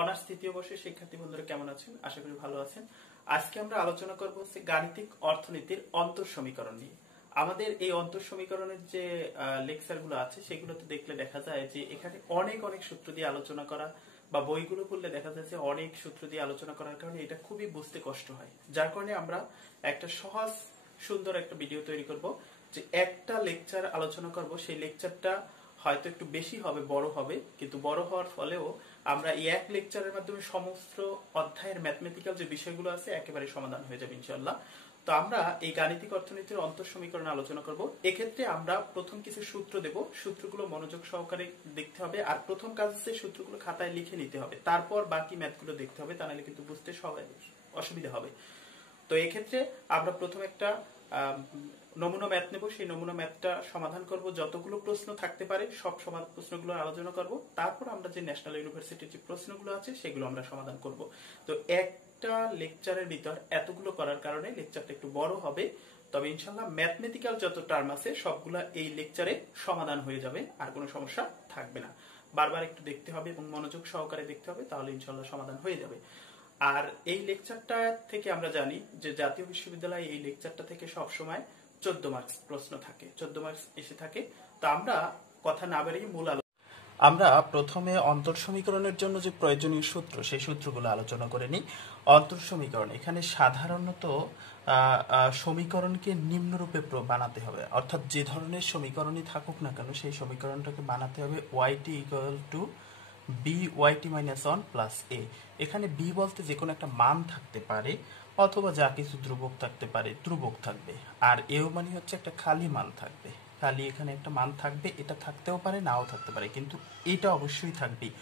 Honours তৃতীয় বর্ষের শিক্ষার্থী বন্ধুরা কেমন আছেন? আশা করি ভালো আছেন। আজকে আমরা আলোচনা করব হচ্ছে গাণিতিক অর্থনীতির অন্তর সমীকরণ নিয়ে। আমাদের এই অন্তর সমীকরণের যে লেকচারগুলো আছে সেগুলোতে দেখলে দেখা যায় যে এখানে অনেক অনেক সূত্র দিয়ে আলোচনা করা বা বইগুলো পড়লে দেখা যায় যে অনেক সূত্র দিয়ে আলোচনা করার কারণে এটা খুবই বুঝতে কষ্ট হয়। যার কারণে আমরা একটা সহজ সুন্দর একটা ভিডিও তৈরি করব, যে একটা লেকচার আলোচনা করব, সেই লেকচারটা হয়তো একটু বেশি হবে, বড় হবে, কিন্তু বড় হওয়ার ফলেও আমরা এই এক লেকচারের মাধ্যমে সমস্ত অধ্যায়ের ম্যাথমেটিক্যাল যে বিষয়গুলো আছে একেবারে সমাধান হয়ে যাবে ইনশাআল্লাহ। তো আমরা এই গাণিতিক অর্থনীতির অন্তর সমীকরণ আলোচনা করব। এক্ষেত্রে আমরা প্রথম কিছু সূত্র দেব, সূত্রগুলো মনোযোগ সহকারে দেখতে হবে। আর প্রথম কাজ হচ্ছে সূত্রগুলো খাতায় লিখে নিতে হবে, তারপর বাকি ম্যাথগুলো দেখতে হবে, তা নাহলে কিন্তু বুঝতে অসুবিধা হবে। তো এক্ষেত্রে আমরা প্রথম একটা নমুনা ম্যাথ নেব, সেই নমুনা ম্যাথটা সমাধান করব, যতগুলো প্রশ্ন থাকতে পারে সব প্রশ্নগুলো আলোচনা করব। তারপর আমরা যে ন্যাশনাল ইউনিভার্সিটির যে প্রশ্নগুলো আছে সেগুলো আমরা সমাধান করব। তো একটা লেকচারের ভিতর এতগুলো করার কারণে লেকচারটা একটু বড় হবে, তবে ইনশাআল্লাহ ম্যাথমেটিক্যাল যত টার্ম আছে সবগুলা এই লেকচারে সমাধান হয়ে যাবে, আর কোনো সমস্যা থাকবে না। বারবার একটু দেখতে হবে এবং মনোযোগ সহকারে দেখতে হবে, তাহলে ইনশাআল্লাহ সমাধান হয়ে যাবে। আর এই লেকচারটা থেকে আমরা জানি যে জাতীয় বিশ্ববিদ্যালয়ে এই লেকচারটা থেকে সব সময় 14 মার্কস প্রশ্ন থাকে, 14 মার্কস এসে থাকে। তো আমরা কথা না বাড়িয়ে মূল আমরা প্রথমে অন্তর সমীকরণের জন্য যে প্রয়োজনীয় সূত্র সেই সূত্রগুলো আলোচনা করে নিই। অন্তর সমীকরণ, এখানে সাধারণত সমীকরণকে নিম্নরূপে বানাতে হবে, অর্থাৎ যে ধরনের সমীকরণই থাকুক না কেন সেই সমীকরণটাকে বানাতে হবে yt equal two byt minus 1 plus a। এখানে b বলতে যে কোনো একটা মান থাকতে পারে, অথবা যা কিছু ধ্রুবক থাকতে পারে, ধ্রুবক থাকবে। আর এও মানে হচ্ছে একটা খালি মান থাকবে, খালি এখানে একটা মান থাকবে, এটা থাকতেও পারে নাও থাকতে পারে, কিন্তু এটা অবশ্যই থাকবেই।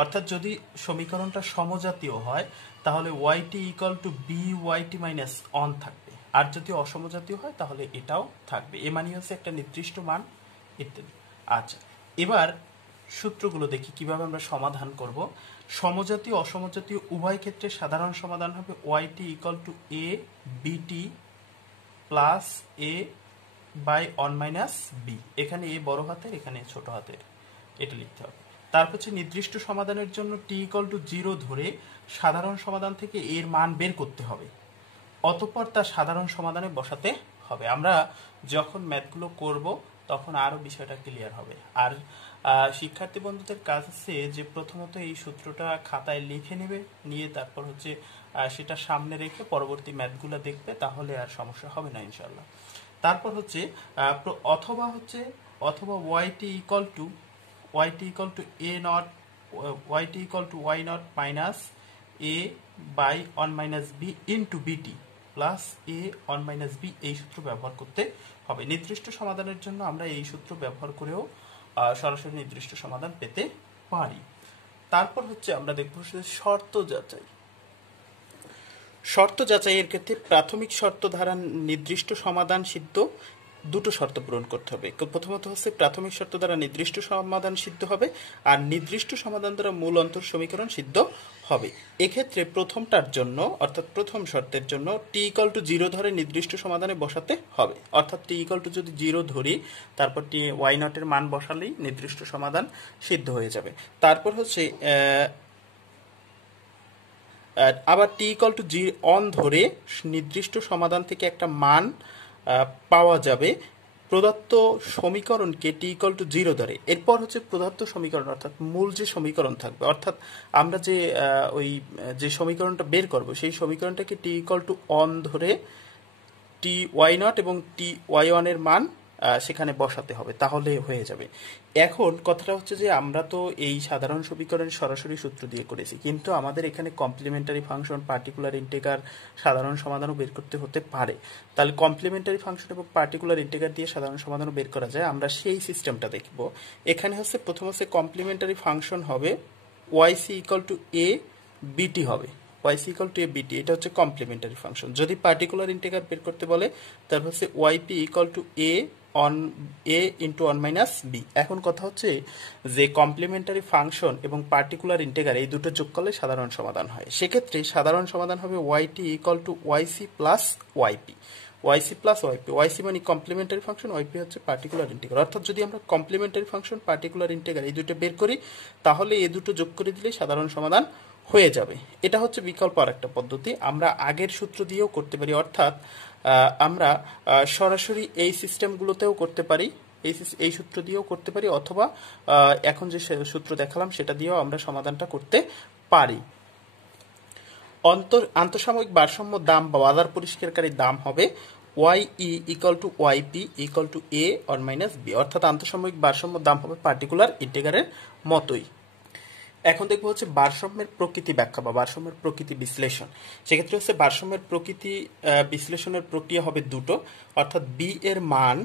অর্থাৎ যদি সমীকরণটা সমজাতীয় হয় তাহলে yt equal two byt minus 1 থাকবে, আর যদি অসমজাতীয় হয় তাহলে এটাও থাকবে। এ মানে হচ্ছে একটা নির্দিষ্ট মান ইত্যাদি। আচ্ছা, এবার সূত্রগুলো দেখি কিভাবে আমরা সমাধান করব। সমজাতীয় অসমজাতীয় উভয় ক্ষেত্রে সাধারণ সমাধান হবে yt equal to a bt plus a by 1 minus b। এখানে a বড় হাতের, এখানে ছোট হাতের, এটা লিখতে হবে। তারপর হচ্ছে নির্দিষ্ট সমাধানের জন্য t ইকুয়াল টু 0 ধরে সাধারণ সমাধান থেকে এর মান বের করতে হবে, অতঃপর তা সাধারণ সমাধানে বসাতে হবে। আমরা যখন ম্যাথগুলো করব তখন আরো বিষয়টা ক্লিয়ার হবে। আর শিক্ষার্থী বন্ধুদের কাজ হচ্ছে যে প্রথমত এই সূত্রটা খাতায় লিখে নেবে, নিয়ে তারপর হচ্ছে সেটা সামনে রেখে পরবর্তী ম্যাথগুলো দেখবে, তাহলে আর সমস্যা হবে না ইনশাআল্লাহ। তারপর হচ্ছে অথবা yt equal to a naught yt equal to y naught minus a by 1 minus b into bt plus a 1 minus b, এই সূত্র ব্যবহার করতে হবে। নির্দিষ্ট সমাধানের জন্য আমরা এই সূত্র ব্যবহার করেও সরাসরি নির্দিষ্ট সমাধান পেতে পারি। তারপর হচ্ছে আমরা দেখব শর্ত যাচাই। শর্ত যাচাইয়ের ক্ষেত্রে প্রাথমিক শর্ত দ্বারা নির্দিষ্ট সমাধান সিদ্ধ দুটো শর্ত পূরণ করতে হবে। প্রথমত হচ্ছে প্রাথমিক শর্ত দ্বারা নির্দিষ্ট সমাধান সিদ্ধ হবে, আর নির্দিষ্ট সমাধান দ্বারা মূল অন্তর সমীকরণ সিদ্ধ হবে। এক্ষেত্রে প্রথমটার জন্য, অর্থাৎ প্রথম শর্তের জন্য t ইকুয়াল টু 0 ধরে নির্দিষ্ট সমাধানে বসাতে হবে, অর্থাৎ t ইকুয়াল টু যদি 0 ধরি তারপর y নটের মান বসালেই নির্দিষ্ট সমাধান সিদ্ধ হয়ে যাবে। তারপর হচ্ছে আবার t ইকুয়াল টু 1 ধরে নির্দিষ্ট সমাধান থেকে একটা মান পাওয়া যাবে প্রদত্ত সমীকরণকে t ইকুয়াল টু 0 ধরে। এরপর হচ্ছে প্রদত্ত সমীকরণ, অর্থাৎ মূল যে সমীকরণ থাকবে, অর্থাৎ আমরা যে সমীকরণটা বের করব সেই সমীকরণটাকে t ইকুয়াল টু 1 ধরে টি ওয়াই নট এবং টি ওয়াই ওয়ান এর মান সেখানে বসাতে হবে, তাহলে হয়ে যাবে। এখন কথাটা হচ্ছে যে আমরা তো এই সাধারণ সমীকরণ সরাসরি সূত্র দিয়ে করেছি, কিন্তু আমাদের এখানে কমপ্লিমেন্টারি ফাংশন, পার্টিকুলার ইন্টিগ্রাল, সাধারণ সমাধানও বের করতে হতে পারে। তাহলে কমপ্লিমেন্টারি ফাংশন এবং পার্টিকুলার ইন্টিগ্রাল দিয়ে সাধারণ সমাধানও বের করা যায়, আমরা সেই সিস্টেমটা দেখব। এখানে হচ্ছে প্রথম হচ্ছে কমপ্লিমেন্টারি ফাংশন হবে yc equal to a bt হবে, yc equal to a bt, এটা হচ্ছে কমপ্লিমেন্টারি ফাংশন। যদি পার্টিকুলার ইন্টিগ্রাল বের করতে বলে তারপর হচ্ছে yp equal to a into 1 minus b। এখন কথা হচ্ছে যে কমপ্লিমেন্টারি ফাংশন এবং পার্টিকুলার ইন্টিগ্রাল এই দুটো যোগ করলে সাধারণ সমাধান হয়। সেক্ষেত্রে সাধারণ সমাধান হবে yt equal two yc plus yp, yc plus yp। yc মানে কমপ্লিমেন্টারি ফাংশন, yp হচ্ছে পার্টিকুলার ইন্টিগ্রাল। অর্থাৎ যদি আমরা কমপ্লিমেন্টারি ফাংশন, পার্টিকুলার ইন্টিগ্রাল এই দুটো বের করি তাহলে এই দুটো যোগ করে দিলে সাধারণ সমাধান হয়ে যাবে। এটা হচ্ছে বিকল্প আরেকটা পদ্ধতি, আমরা আগের সূত্র দিয়েও করতে পারি, অর্থাৎ আমরা সরাসরি এই সিস্টেমগুলোতেও করতে পারি, এই সূত্র দিয়েও করতে পারি, অথবা এখন যে সূত্র দেখালাম সেটা দিয়েও আমরা সমাধানটা করতে পারি। আন্তঃসাময়িক ভারসাম্য দাম বা বাজার পরিষ্কারকারী দাম হবে YE equal to YP equal to A or minus B, অর্থাৎ আন্তঃসাময়িক ভারসাম্য দাম হবে পার্টিকুলার ইন্টিগ্রালের মতোই। এখন দেখবো হচ্ছে ভারসাম্যের প্রকৃতি ব্যাখ্যা বা ভারসাম্যের প্রকৃতি বিশ্লেষণ। সেক্ষেত্রে হচ্ছে ভারসাম্যের প্রকৃতি বিশ্লেষণের প্রক্রিয়া হবে দুটো, অর্থাৎ বি এর মান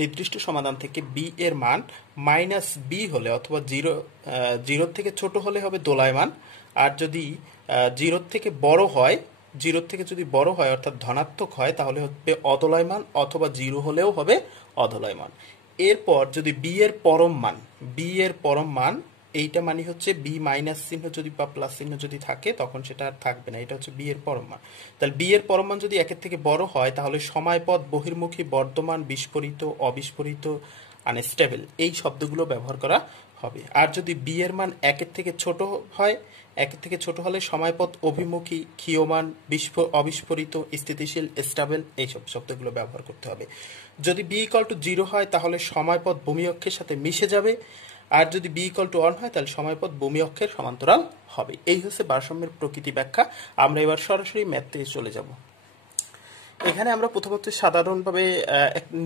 নির্দিষ্ট সমাধান থেকে বি এর মান মাইনাস বি হলে অথবা জিরোর থেকে ছোট হলে হবে দোলায়মান, আর যদি জিরোর থেকে বড় হয়, জিরোর থেকে যদি বড় হয় অর্থাৎ ধনাত্মক হয় তাহলে হবে অদোলায়মান, অথবা জিরো হলেও হবে অদোলায়মান। এরপর যদি বি এর পরম মান এইটা মানে হচ্ছে বি মাইনাস চিহ্ন যদি বা প্লাস চিহ্ন যদি থাকে তখন সেটা আর থাকবে না, এটা হচ্ছে বি এর পরম মান। তাহলে বি এর পরম মান যদি একের থেকে বড় হয় তাহলে সময়পথ বহির্মুখী, বর্ধমান, বিস্ফোরিত, অবিস্ফোরিত, আনস্টেবল এই শব্দগুলো ব্যবহার করা হবে। আর যদি বি এর মান একের থেকে ছোট হয়, একের থেকে ছোট হলে সময়পথ অভিমুখী, ক্ষীয়মান, অবিস্ফোরিত, স্থিতিশীল, স্টেবল এইসব শব্দগুলো ব্যবহার করতে হবে। যদি বি ইকুয়াল টু 0 হয় তাহলে সময়পথ ভূমি অক্ষের সাথে মিশে যাবে, আর যদি বি ইকুয়াল টু 1 হয় তাহলে সময়পথ ভূমি অক্ষের সমান্তরাল হবে। এই হচ্ছে ভারসাম্যের প্রকৃতি ব্যাখ্যা। আমরা এবার সরাসরি ম্যাথ থেকে চলে যাব। এখানে আমরা প্রথমত সাধারণভাবে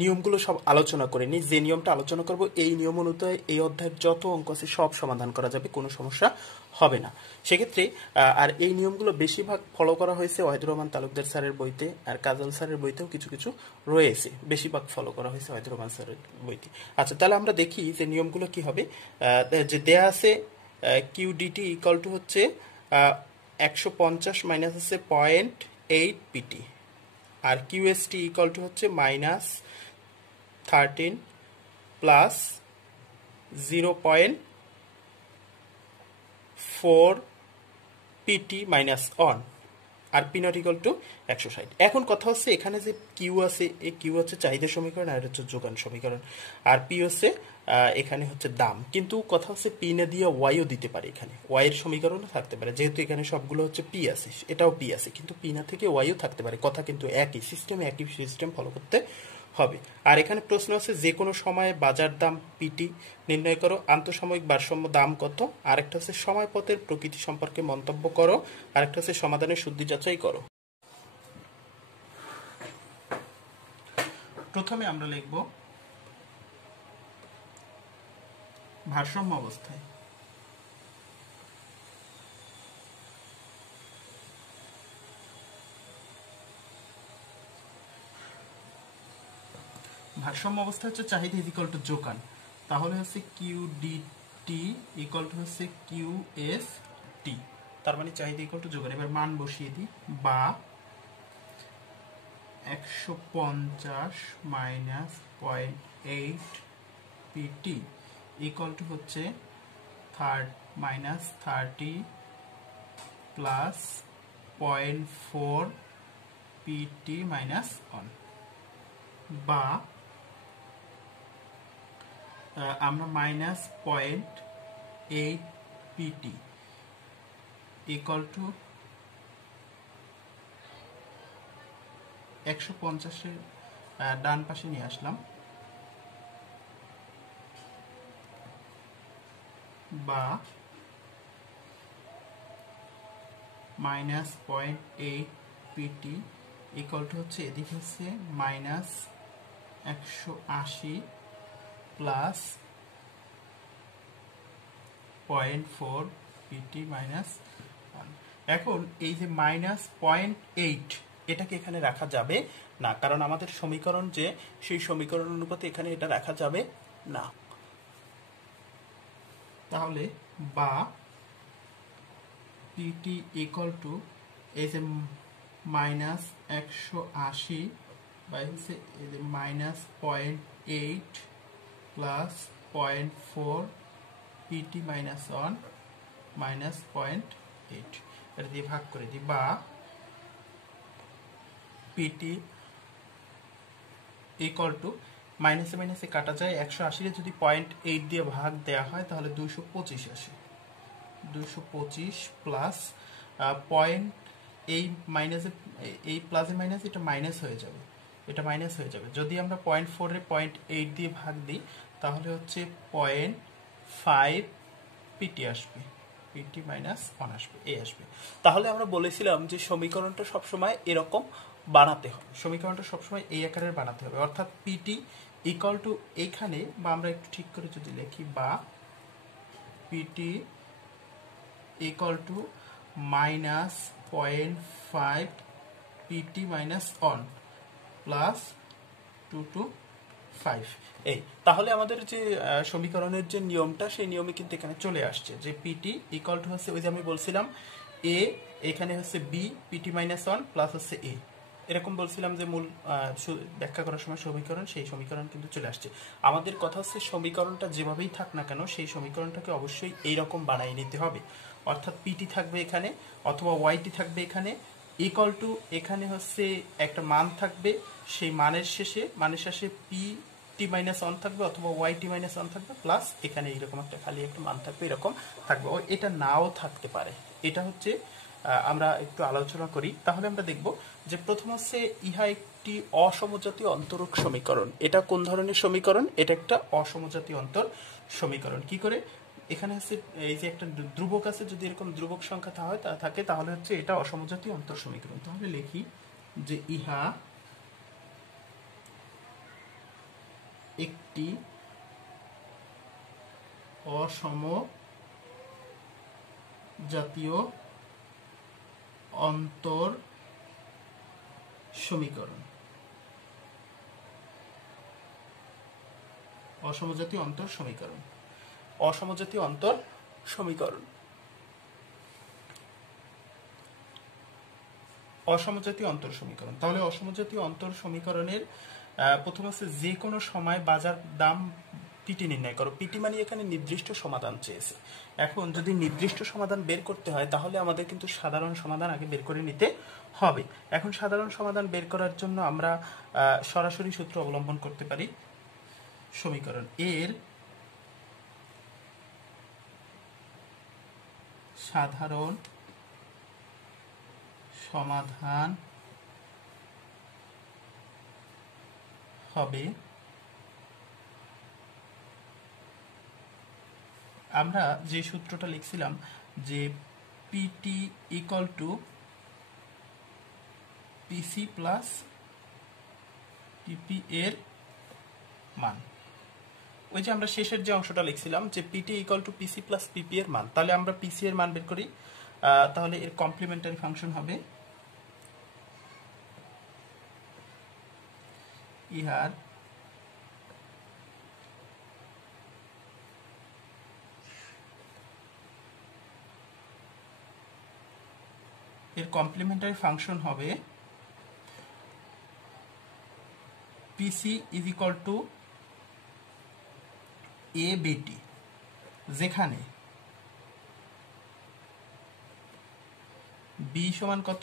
নিয়মগুলো সব আলোচনা করে নিই। যে নিয়মটা আলোচনা করব এই নিয়ম অনুযায়ী এই অধ্যায়ের যত অঙ্ক আছে সব সমাধান করা যাবে, কোনো সমস্যা হবে না। সেক্ষেত্রে আর এই নিয়মগুলো বেশিরভাগ ফলো করা হয়েছে ওয়াহিদুর রহমান তালুকদার স্যারের বইতে, আর কাজল স্যারের বইতেও কিছু কিছু রয়েছে, বেশিরভাগ ফলো করা হয়েছে ওয়াহিদুর রহমান স্যারের বইতে। আচ্ছা, তাহলে আমরা দেখি যে নিয়মগুলো কি হবে। যে দেয়া আছে কিউডিটি ইকুয়াল টু হচ্ছে 150 মাইনাস হচ্ছে 0.8 পিটি, আর কিউএসটি ইকুয়াল টু হচ্ছে -13 প্লাস 0.4 পিটি মাইনাস 1, আর পি নট ইকুয়াল টু 160। এখন কথা হচ্ছে এখানে যে কিউ আছে, এই কিউ হচ্ছে চাহিদা সমীকরণ আর হচ্ছে যোগান সমীকরণ, আর পি হচ্ছে এখানে হচ্ছে দাম। কিন্তু কথা হচ্ছে পি না দিয়ে ওয়াইও দিতে পারে, এখানে ওয়াই এর সমীকরণও থাকতে পারে, যেহেতু এখানে সবগুলো হচ্ছে পি আছে, এটাও পি আছে, কিন্তু পি না থেকে ওয়াইও থাকতে পারে। কথা কিন্তু একই সিস্টেম ফলো করতে হবে। আর এখানে প্রশ্ন আছে যে কোনো সময়ে বাজার দাম পিটি নির্ণয় করো, আন্তঃসাময়িক ভারসাম্য দাম কত, আরেকটা হচ্ছে সময়পথের প্রকৃতি সম্পর্কে মন্তব্য করো, আরেকটা হচ্ছে সমাধানের শুদ্ধি যাচাই করো। প্রথমে আমরা লিখব ভারসাম্য অবস্থায়। ভারসাম্য অবস্থা হচ্ছে চাহিদা ইজ ইকুয়াল টু যোগান, তাহলে হচ্ছে কিউ ডিটি ইকুয়াল টু হচ্ছে কিউ এস টি, তার মানে চাহিদা ইকুয়াল টু যোগান। এবার মান বসিয়ে দিই, বা 150 মাইনাস 0.8 পিটি ইকুয়াল টু হচ্ছে -30 প্লাস 0.4 পিটি মাইনাস 1, বা আমরা -0.8 পিটি ইকুয়াল টু 150-এর ডান পাশে নিয়ে আসলাম, বা -0.8 পিটি ইকুয়াল টু হচ্ছে এদিকে হচ্ছে -180 প্লাস 0.4 পিটি মাইনাস 1। এখন এই যে -0.8 এটাকে এখানে রাখা যাবে না, কারণ আমাদের সমীকরণ যে সেই সমীকরণ অনুপাতে এখানে এটা রাখা যাবে না। তাহলে বা পিটি ইকুয়াল টু এই যে -180 বাই হচ্ছে এই যে -0.8 প্লাস 0.4 পিটি মাইনাস 1 -0.8, এটা দিয়ে ভাগ করে দিই, বা পিটি ইকুয়াল টু মাইনাসে মাইনাসে কাটা যায়, 180 যদি 0.8 দিয়ে ভাগ দেওয়া হয় তাহলে 225 আসে, 225 প্লাস পয়েন্ট, এই মাইনাসে এই প্লাসে মাইনাস এটা মাইনাস হয়ে যাবে, এটা মাইনাস হয়ে যাবে। যদি আমরা 0.4 0.8 দিয়ে ভাগ দিই তাহলে হচ্ছে 0.5 পিটি আসবে, পিটি মাইনাস 1 আসবে, এ আসবে। তাহলে আমরা বলেছিলাম যে সমীকরণটা সবসময় এরকম বানাতে হবে, সমীকরণটা সবসময় এই আকারের বানাতে হবে, অর্থাৎ পিটি ইকুয়াল টু এইখানে, বা আমরা একটু ঠিক করে যদি লিখি, বা P T equal to minus 0.5 P T minus 1 plus 2 to 5। এই তাহলে আমাদের যে সমীকরণের যে নিয়মটা, সেই নিয়মে কিন্তু এখানে চলে আসছে যে পিটি ইকুয়াল টু হচ্ছে ওই যে আমি বলছিলাম এ, এখানে হচ্ছে বি পিটি মাইনাস 1 প্লাস হচ্ছে এ, এরকম বলছিলাম যে মূল ব্যাখ্যা করার সময় সমীকরণ, সেই সমীকরণ কিন্তু চলে আসছে। আমাদের কথা হচ্ছে সমীকরণটা যেভাবেই থাক না কেন সেই সমীকরণটাকে অবশ্যই এইরকম বানিয়ে নিতে হবে, অর্থাৎ পিটি থাকবে এখানে অথবা ওয়াইটি থাকবে এখানে, ইকুয়াল টু এখানে হচ্ছে একটা মান থাকবে, সেই মানের শেষে পি টি মাইনাস 1 থাকবে অথবা ওয়াই টি মাইনাস 1 থাকবে, প্লাস এখানে এইরকম একটা খালি একটা মান থাকবে, এরকম থাকবে। ও এটা নাও থাকতে পারে, এটা হচ্ছে আমরা একটু আলোচনা করি। তাহলে আমরা দেখব যে প্রথম হচ্ছে ইহা একটি অসমজাতীয় অন্তরক সমীকরণ। এটা কোন ধরনের সমীকরণ? এটা একটা অসমজাতীয় অন্তর সমীকরণ। কি করে? এখানে হচ্ছে এই যে একটা ধ্রুবক আছে, যদি এরকম ধ্রুবক সংখ্যা থাকে তাহলে হচ্ছে এটা অসমজাতীয় অন্তর সমীকরণ। তাহলে লিখি যে ইহা একটি অসমজাতীয় অন্তর সমীকরণ। অসমজাতীয় অন্তর সমীকরণ, অসমজাতীয় অন্তর সমীকরণ, অসমজাতীয় অন্তর সমীকরণ। তাহলে অসমজাতীয় অন্তর সমীকরণের প্রথম আছে যে কোনো সময় বাজার দাম পিটি নির্ণয় করো। পিটি মানে এখানে নির্দিষ্ট সমাধান চেয়েছে। এখন যদি নির্দিষ্ট সমাধান বের করতে হয় তাহলে আমাদের কিন্তু সাধারণ সমাধান আগে বের করে নিতে হবে। এখন সাধারণ সমাধান বের করার জন্য আমরা সরাসরি সূত্র অবলম্বন করতে পারি। সমীকরণ এর সাধারণ সমাধান হবে, আমরা যে সূত্রটা লিখছিলাম যে PT equal to PC plus PP এর মান, ওই যে আমরা শেষের যে অংশটা লিখছিলাম যে PT equal to PC plus PP এর মান। তাহলে আমরা পিসি এর মান বের করি, তাহলে এর কমপ্লিমেন্টারি ফাংশন হবে ইহার এর কমপ্লিমেন্টারি ফাংশন হবে পিসি ইজ ইকুয়াল টু এ বিটি, যেখানে বি সমান কত,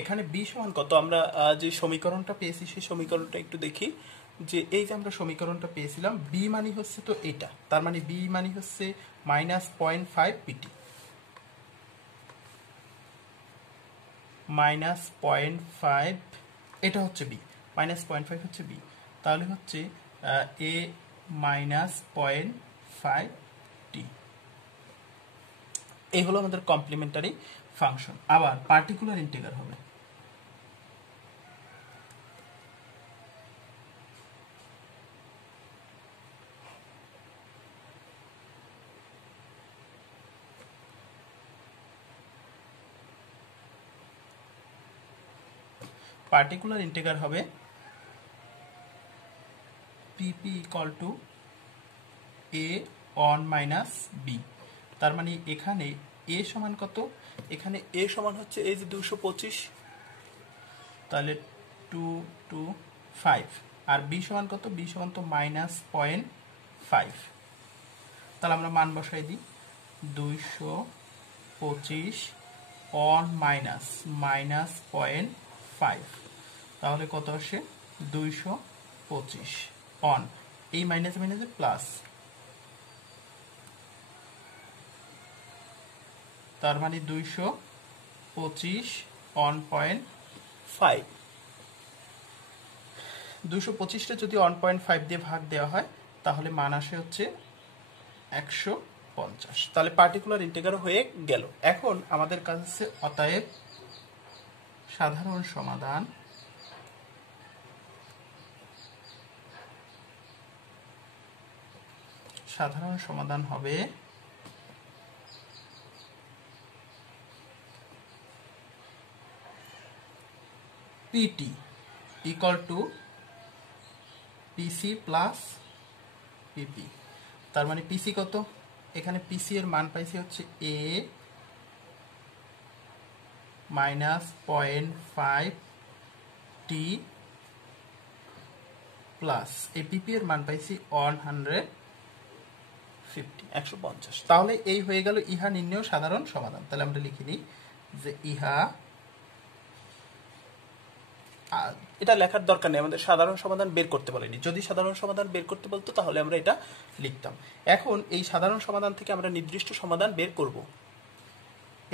এখানে বি সমান কত আমরা যে সমীকরণটা পেয়েছি সেই সমীকরণটা একটু দেখি। যে এই যে আমরা সমীকরণটা পেয়েছিলাম বি মানে হচ্ছে তো এটা, তার মানে বি মানে হচ্ছে মাইনাস 0.5 পিটি, মাইনাস 0.5, এটা হচ্ছে বি, মাইনাস 0.5 হচ্ছে বি। তাহলে হচ্ছে এ মাইনাস 0.5 টি, এই হলো আমাদের কমপ্লিমেন্টারি ফাংশন। আবার পার্টিকুলার ইন্টিগ্রাল হবে পার্টিকুলার ইন্টিগ্রাল হবে PP equal to A on minus B. তার মানে এখানে এ সমান কত, এখানে এ সমান হচ্ছে এই যে 225, তাহলে 225, আর বি সমান কত, বি সমান তো মাইনাস 0.5। তাহলে আমরা মান বসাই দিই 225 অন মাইনাস মাইনাস 0.5, তাহলে কত আসে 225 অন, এই মাইনাস মাইনাসে প্লাস তার মানে 225 1.5, 225টা যদি 1.5 দিয়ে ভাগ দেওয়া হয় তাহলে মান আসে হচ্ছে 150। তাহলে পার্টিকুলার ইন্টিগ্রাল হয়ে গেল। এখন আমাদের কাছে অতএব সাধারণ সমাধান হবে PT equal to PC plus PP. তার মানে পিসি কত? এখানে পিসি এর মান পাইছি হচ্ছে এ মাইনাস 0.5 টি প্লাস এই পিপি এর মান পাইছি 150। তাহলে এই হয়ে গেল ইহা নির্ণেয় সাধারণ সমাধান। তাহলে আমরা লিখে নিই যে ইহা, এটা লেখার দরকার নেই, আমাদের সাধারণ সমাধান বের করতে বলেনি। যদি সাধারণ সমাধান বের করতে বলতো তাহলে আমরা এটা লিখতাম। এখন এই সাধারণ সমাধান থেকে আমরা নির্দিষ্ট সমাধান বের করব।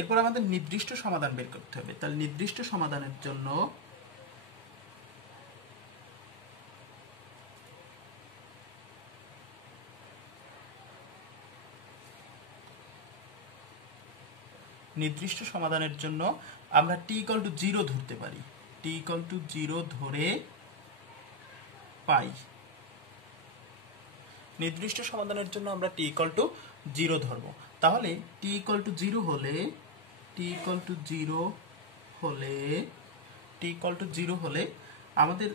এরপর আমাদের নির্দিষ্ট সমাধান বের করতে হবে। তাহলে নির্দিষ্ট সমাধানের জন্য আমরা t = 0 ধরতে পারি। t = 0 ধরে পাই। নির্দিষ্ট সমাধানের জন্য আমরা t = 0 ধরব। তাহলে t = 0 হলে আমাদের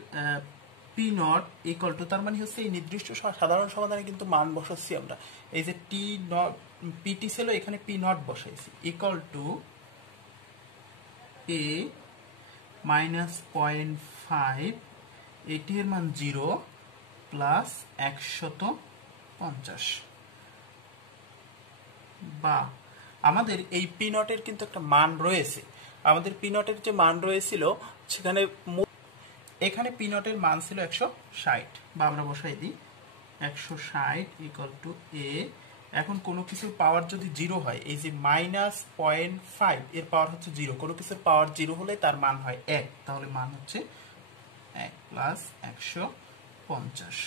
পি নট ইকুয়াল টু, তার মানে হচ্ছে এই নির্দিষ্ট সাধারণ সমাধানে কিন্তু মান বসাচ্ছি আমরা। এই যে টি নট পিটি ছিল, এখানে পি নট বসাইছি, ইকুয়াল টু এ মাইনাস 0.5, এটি এর মান 0 প্লাস 150। বা আমাদের এই পি নটের কিন্তু একটা মান রয়েছে। আমাদের পি নটের যে মান রয়েছিল সেখানে এখানে পি নটের মান ছিল 160, বা আমরা বসাই দিই 160 ইকুয়াল টু এ। এখন কোনো কিছুর পাওয়ার যদি 0 হয়, এই যে মাইনাস 0.5 এর পাওয়ার হচ্ছে 0, কোনো কিছুর পাওয়ার 0 হলে তার মান হয় 1, তাহলে মান হচ্ছে 1 প্লাস 150।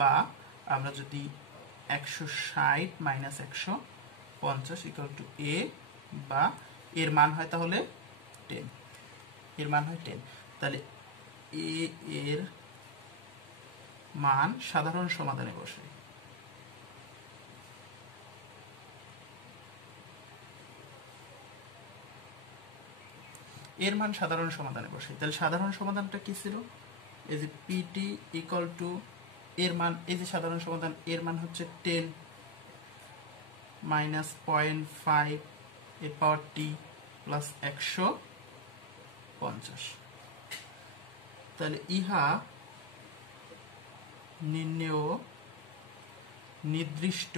বা আমরা যদি 160 মাইনাস 150 ইকুয়াল টু এ, বা এর মান হয় তাহলে 10, এর মান হয় 10। তাহলে এ এর মান সাধারণ সমাধানে বসে। এর মান সাধারণ সমাধানে বসে। তাহলে সাধারণ সমাধানটা কি ছিল? এই যে পিটি ইকুয়াল টু এর মান, এই যে সাধারণ সমাধান, এর মান হচ্ছে 10 মাইনাস 0.5 এর পাওয়ার টি প্লাস 150। তাহলে ইহা নির্ণেয় নির্দিষ্ট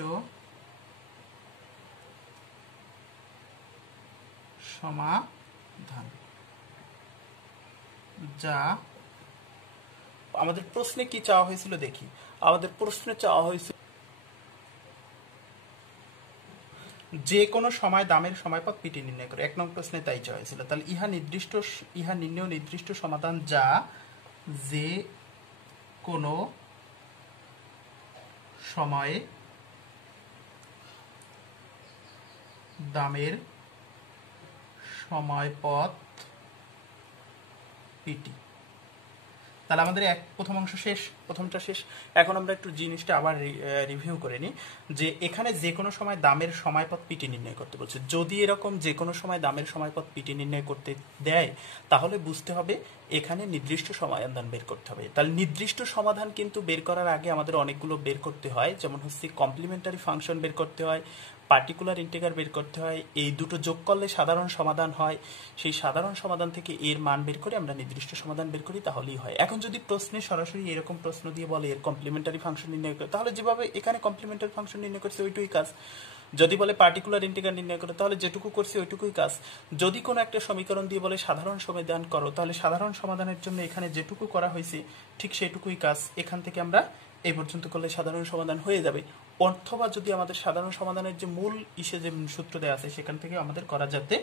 সমাধান, যা আমাদের প্রশ্নে কি চাওয়া হয়েছিল দেখি। আমাদের প্রশ্নে চাওয়া হয়েছিল যে কোনো সময় দামের সময়পথ পিটি নির্ণয় করে। 1 নং প্রশ্নে তাই চাওয়া হয়েছিল। তাহলে ইহা নির্ণেয় নির্দিষ্ট সমাধান, যা যে কোনো সময়ে দামের সময়পথ পিটি। তাহলে আমাদের প্রথম অংশ শেষ, প্রথমটা শেষ। এখন আমরা একটু জিনিসটা আবার রিভিউ করে নিই যে এখানে যে কোনো সময় দামের সময়পথ পিটি নির্ণয় করতে বলছে। যদি এরকম যে কোনো সময় দামের সময়পথ পিটি নির্ণয় করতে দেয় তাহলে বুঝতে হবে এখানে নির্দিষ্ট সমাধান বের করতে হবে। তাহলে নির্দিষ্ট সমাধান কিন্তু বের করার আগে আমাদের অনেকগুলো বের করতে হয়, যেমন হচ্ছে কমপ্লিমেন্টারি ফাংশন বের করতে হয়, পার্টিকুলার ইন্টিগ্রাল বের করতে হয়, এই দুটো যোগ করলে সাধারণ সমাধান হয়। সেই সাধারণ সমাধান থেকে এর মান বের করে আমরা নির্দিষ্ট সমাধান বের করি, তাহলেই হয়। এখন যদি প্রশ্নে সরাসরি এরকম প্রশ্ন দিয়ে বলে এর কমপ্লিমেন্টারি ফাংশন নির্ণয় করে, তাহলে যেভাবে এখানে কমপ্লিমেন্টারি ফাংশন নির্ণয় করছে ওইটুকুই কাজ। যদি বলে পার্টিকুলার ইন্টিগ্রাল নির্ণয় করে, তাহলে যেটুকু করছে ওইটুকুই কাজ। যদি কোনো একটা সমীকরণ দিয়ে বলে সাধারণ সমাধান করো, তাহলে সাধারণ সমাধানের জন্য এখানে যেটুকু করা হয়েছে ঠিক সেটুকুই কাজ। এখান থেকে আমরা এই পর্যন্ত করলে সাধারণ সমাধান হয়ে যাবে। অথবা যদি আমাদের সাধারণ সমাধানের যে মূল যে সূত্র দেওয়া আছে সেখান থেকে আমাদের করা যেতে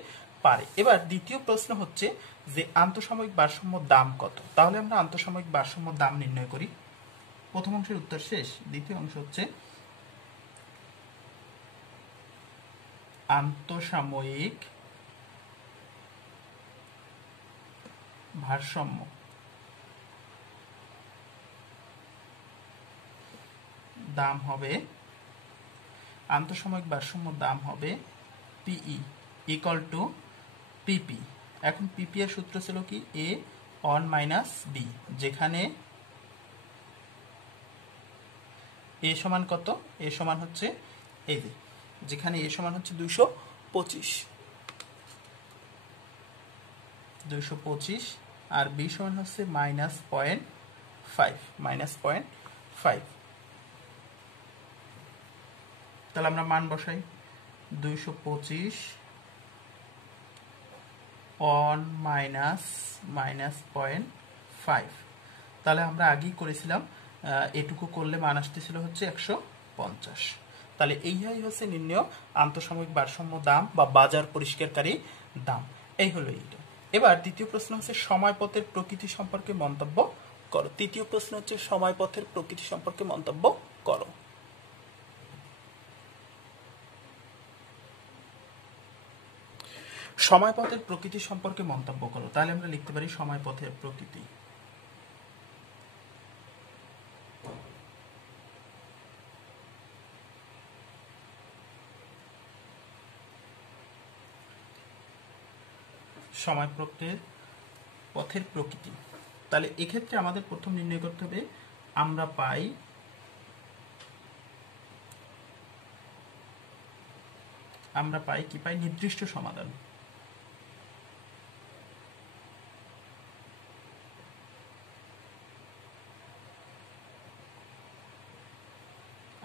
পারে। এবার দ্বিতীয় প্রশ্ন হচ্ছে যে আন্তঃসাময়িক ভারসাম্য দাম কত। তাহলে আমরা আন্তঃসাময়িক ভারসাম্য দাম নির্ণয় করি। প্রথম অংশের উত্তর শেষ, দ্বিতীয় অংশ হচ্ছে আন্তঃসাময়িক ভারসাম্য দাম হবে, আন্তঃসাময়িক ভারসাম্য দাম হবে পিই ইকুয়াল টু পিপি। এখন পিপি এর সূত্র ছিল কি এ অন মাইনাস বি, যেখানে এ সমান কত, এ সমান হচ্ছে এই যে, যেখানে এ সমান হচ্ছে 225 আর বি সমান হচ্ছে -0.5 তাহলে আমরা মান বসাই 225 অন -0.5। তাহলে আমরা আগেই করেছিলাম এটুকু করলে মান আসতেছিল হচ্ছে 150। তাহলে এইটাই হচ্ছে নির্ণয় আন্তঃসাময়িক ভারসাম্য দাম বা বাজার পরিষ্কারকারী দাম। এই হলো এইটা। এবার দ্বিতীয় প্রশ্ন হচ্ছে সময়পথের প্রকৃতি সম্পর্কে মন্তব্য করো। তৃতীয় প্রশ্ন হচ্ছে সময়পথের প্রকৃতি সম্পর্কে মন্তব্য করো। সময়পথের প্রকৃতি সম্পর্কে মন্তব্য করো। তাহলে আমরা লিখতে পারি সময়পথের প্রকৃতি। পথের প্রকৃতি। তাহলে এক্ষেত্রে আমাদের প্রথম নির্ণয় করতে হবে আমরা পাই কি পাই নির্দিষ্ট সমাধান।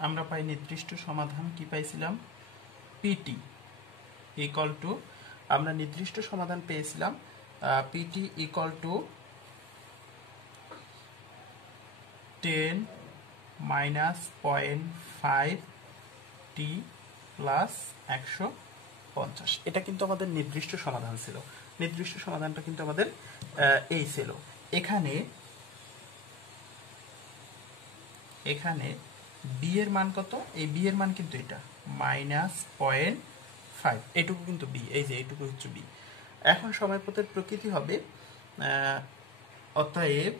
আমরা পাই নির্দিষ্ট সমাধান কি পাইছিলাম পিটি ইকুয়াল টু, আমরা নির্দিষ্ট সমাধান পেয়েছিলাম P T equal to 10 -0.5 T plus 150। এটা কিন্তু আমাদের নির্দিষ্ট সমাধান ছিল। নির্দিষ্ট সমাধানটা কিন্তু আমাদের এই ছিল। এখানে বি এর মান কত, এই বি এর মান কিন্তু এটা -0.5, এইটুকু কিন্তু বি, এই যে এইটুকু হচ্ছে বি। এখন সময়পথের প্রকৃতি হবে অতএব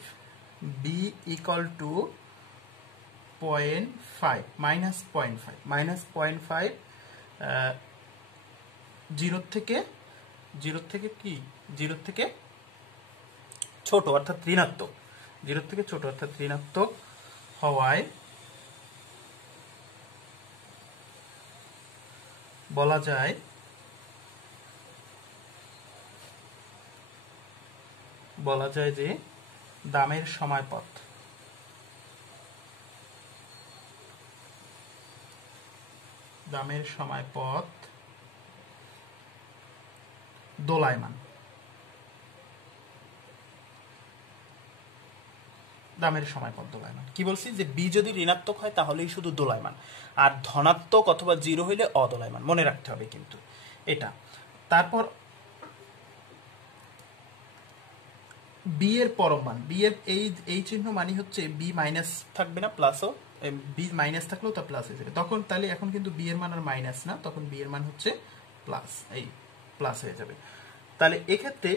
বি ইকুয়াল টু -0.5 জিরোর থেকে ছোট অর্থাৎ ঋণাত্মক, জিরোর থেকে ছোট অর্থাৎ ঋণাত্মক হওয়ায় বলা যায় যে দামের সময়পথ দোলায়মান। কি বলছি যে বি যদি ঋণাত্মক হয় তাহলেই শুধু দোলায়মান, আর ধনাত্মক অথবা জিরো হইলে অদোলায়মান, মনে রাখতে হবে কিন্তু এটা। তারপর বি এর পরম মান, বি এর এই চিহ্ন মানে হচ্ছে বি মাইনাস থাকবে না, প্লাসও, বি মাইনাস থাকলেও তা প্লাস হয়ে যাবে তখন। তাহলে এখন কিন্তু বি এর মান আর মাইনাস না, তখন বি এর মান হচ্ছে প্লাস, এই প্লাস হয়ে যাবে। তাহলে এক্ষেত্রে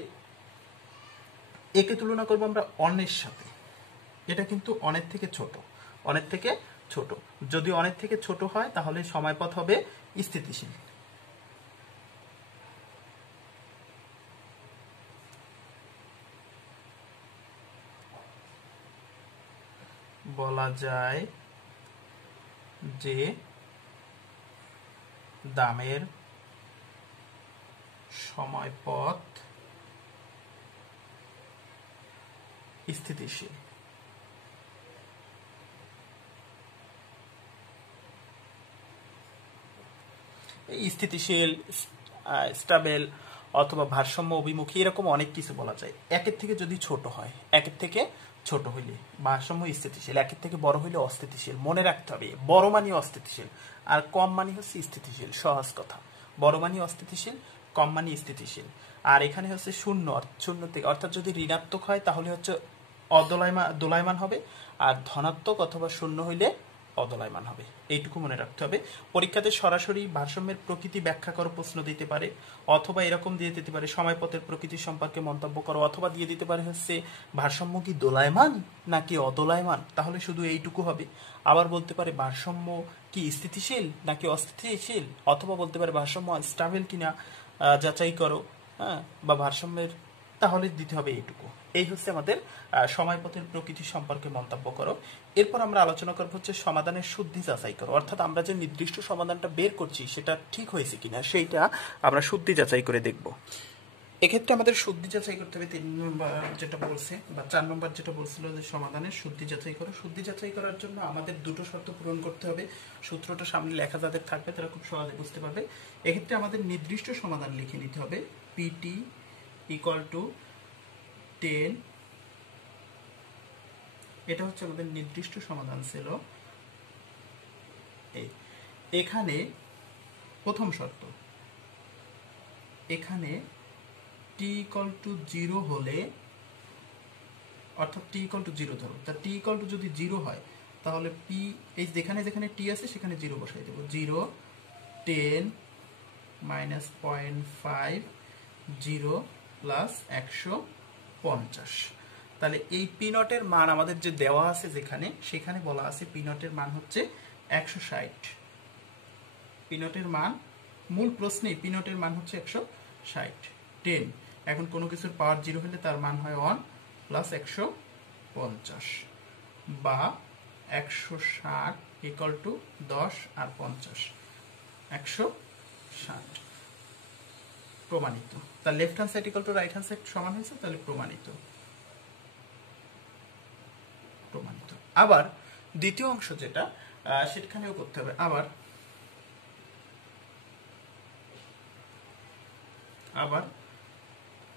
একে তুলনা করবো আমরা অনের সাথে, এটা কিন্তু অনেক থেকে ছোট, যদি অনেক থেকে ছোট হয় তাহলে সময়পথ হবে স্থিতিশীল। বলা যায় যে দামের সময়পথ স্থিতিশীল। স্থিতিশীল, স্টেবল অথবা ভারসাম্য অভিমুখী, এরকম অনেক কিছু বলা যায়। একের থেকে যদি ছোট হয়, একের থেকে ছোট হইলে ভারসাম্য স্থিতিশীল, একের থেকে বড় হইলে অস্থিতিশীল। মনে রাখতে হবে বড় মানে অস্থিতিশীল আর কম মানে হচ্ছে স্থিতিশীল, সহজ কথা। বড় মানে অস্থিতিশীল, কম মানে স্থিতিশীল। আর এখানে হচ্ছে শূন্য, শূন্য থেকে অর্থাৎ যদি ঋণাত্মক হয় তাহলে হচ্ছে দোলায়মান হবে, আর ধনাত্মক অথবা শূন্য হইলে অদোলায়মান হবে। এইটুকু মনে রাখতে হবে। পরীক্ষাতে সরাসরি ভারসাম্যের প্রকৃতি ব্যাখ্যা করো প্রশ্ন দিতে পারে, অথবা এরকম দিয়ে দিতে পারে সময়পথের প্রকৃতি সম্পর্কে মন্তব্য করো, অথবা দিয়ে দিতে পারে হচ্ছে ভারসাম্য কি দোলায়মান নাকি অদোলায়মান, তাহলে শুধু এইটুকু হবে। আবার বলতে পারে ভারসাম্য কি স্থিতিশীল নাকি অস্থিতিশীল, অথবা বলতে পারে ভারসাম্য স্টাবেল কিনা যাচাই করো, হ্যাঁ, বা ভারসাম্যের, তাহলে দিতে হবে এইটুকু। এই হচ্ছে আমাদের সময়পথের প্রকৃতি সম্পর্কে মন্তব্য করো। এরপর আমরা আলোচনা করবো হচ্ছে সমাধানের শুদ্ধি যাচাই করো, অর্থাৎ আমরা যে নির্দিষ্ট সমাধানটা বের করছি সেটা ঠিক হয়েছে কিনা সেইটা আমরা শুদ্ধি যাচাই করে দেখব। এক্ষেত্রে আমাদের শুদ্ধি যাচাই করতে হবে 3 নম্বর যেটা বলছে, বা 4 নম্বর যেটা বলছিল যে সমাধানের শুদ্ধি যাচাই করো। শুদ্ধি যাচাই করার জন্য আমাদের দুটো শর্ত পূরণ করতে হবে। সূত্রটা সামনে লেখা যাদের থাকবে তারা খুব সহজে বুঝতে পারবে। এক্ষেত্রে আমাদের নির্দিষ্ট সমাধান লিখে নিতে হবে। পিটি ইকুয়াল টু 10, এটা হচ্ছে আমাদের নির্দিষ্ট সমাধান ছিল। এখানে প্রথম শর্ত, এখানে টি ইকুয়াল টু 0 হলে, অর্থাৎ টি ইকুয়াল টু 0 ধরো, তা টি ইকুয়াল টু যদি 0 হয় তাহলে পি, এই যেখানে যেখানে টি আছে সেখানে 0 বসাই দেবো। 0, 10 মাইনাস 0.5, 0 প্লাস 150। তাহলে এই পি নটের মান আমাদের যে দেওয়া আছে যেখানে, সেখানে বলা আছে পি নটের মান হচ্ছে 160। পি নটের মান, মূল প্রশ্নে পি নটের মান হচ্ছে 160। 10, এখন কোনো কিছুর পাওয়ার 0 হলে তার মান হয় 1 প্লাস 150, বা 160 ইকুয়াল টু 10 আর 50, 160 প্রমাণিত। তার left hand side equal to right hand side সমান হয়েছে, তাহলে প্রমাণিত। আবার দ্বিতীয় অংশ যেটা, সেখানেও করতে হবে। আবার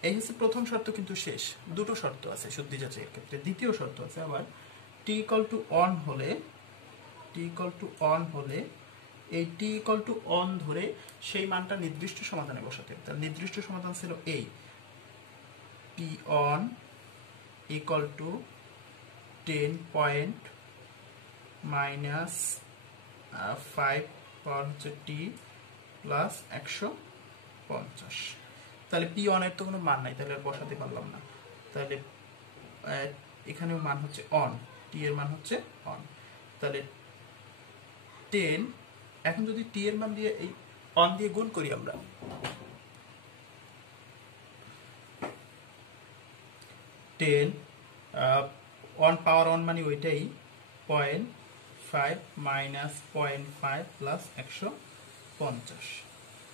এই হচ্ছে প্রথম শর্ত, কিন্তু শেষ দুটো শর্ত আছে শুদ্ধি যাচাইয়ের ক্ষেত্রে। দ্বিতীয় শর্ত আছে আবার, টি ইকুয়াল টু অন হলে, এই টি ইকুয়াল টু অন ধরে সেই মানটা নির্দিষ্ট সমাধানে বসাতে হবে। তার নির্দিষ্ট সমাধান ছিল এই T on equal to 10 point minus 5 power হচ্ছে টি প্লাস 150। তাহলে পি অন এর তো কোনো মান নাই, তাহলে আর বসাতে পারলাম না। তাহলে এখানেও মান হচ্ছে অন, টি এর মান হচ্ছে অন। তাহলে 10, এখন যদি টি এর মান দিয়ে এই অন দিয়ে গুণ করি আমরা, 10 অন পাওয়ার অন মানে ওইটাই 0.5 মাইনাস 0.5 প্লাস 150।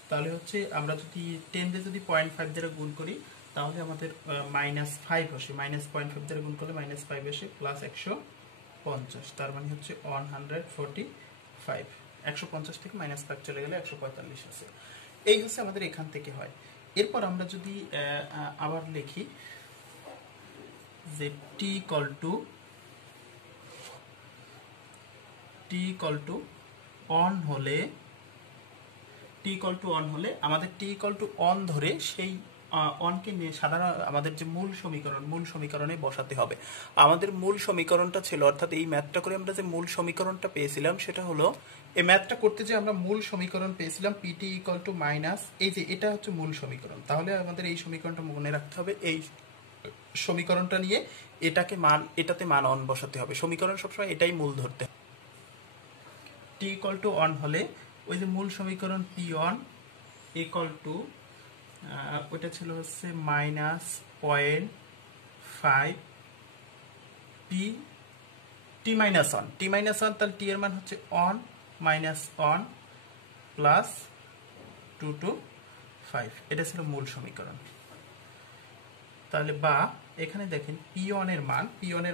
তাহলে হচ্ছে আমরা যদি 10 দিয়ে যদি 0.5 দ্বারা গুণ করি তাহলে আমাদের -5 আসে, -0.5 দ্বারা গুণ করলে -5 আসে, প্লাস 150, তার মানে হচ্ছে 145। 150 থেকে -5 চলে গেলে 145 আছে। এই হচ্ছে আমাদের এখান থেকে হয়। এরপর আমরা যদি আবার লিখি যে টি ইকুয়াল টু অন হলে, আমাদের টি ইকুয়াল টু অন ধরে সেই অনকে নিয়ে সাধারণ আমাদের যে মূল সমীকরণে বসাতে হবে। আমাদের মূল সমীকরণটা ছিল, অর্থাৎ এই ম্যাথটা করে আমরা যে মূল সমীকরণটা পেয়েছিলাম সেটা হলো, এই ম্যাথটা করতে যে আমরা মূল সমীকরণ পেয়েছিলাম পিটি ইকুয়াল টু মাইনাস, এই যে এটা হচ্ছে মূল সমীকরণ। তাহলে আমাদের এই সমীকরণটা মনে রাখতে হবে, এই সমীকরণটা নিয়ে এটাতে মান অন বসাতে হবে। সমীকরণ সবসময় এটাই মূল ধরতে হবে। টি ইকুয়াল টু অন হলে ওই যে মূল সমীকরণ পি অন ইকুয়াল টু, ওইটা ছিল হচ্ছে -0.5 টি মাইনাস অন, তাহলে টি এর মান হচ্ছে on minus on plus 2 to 5, এটা ছিল মূল সমীকরণ। তাহলে বা এখানে দেখেন পি অন এর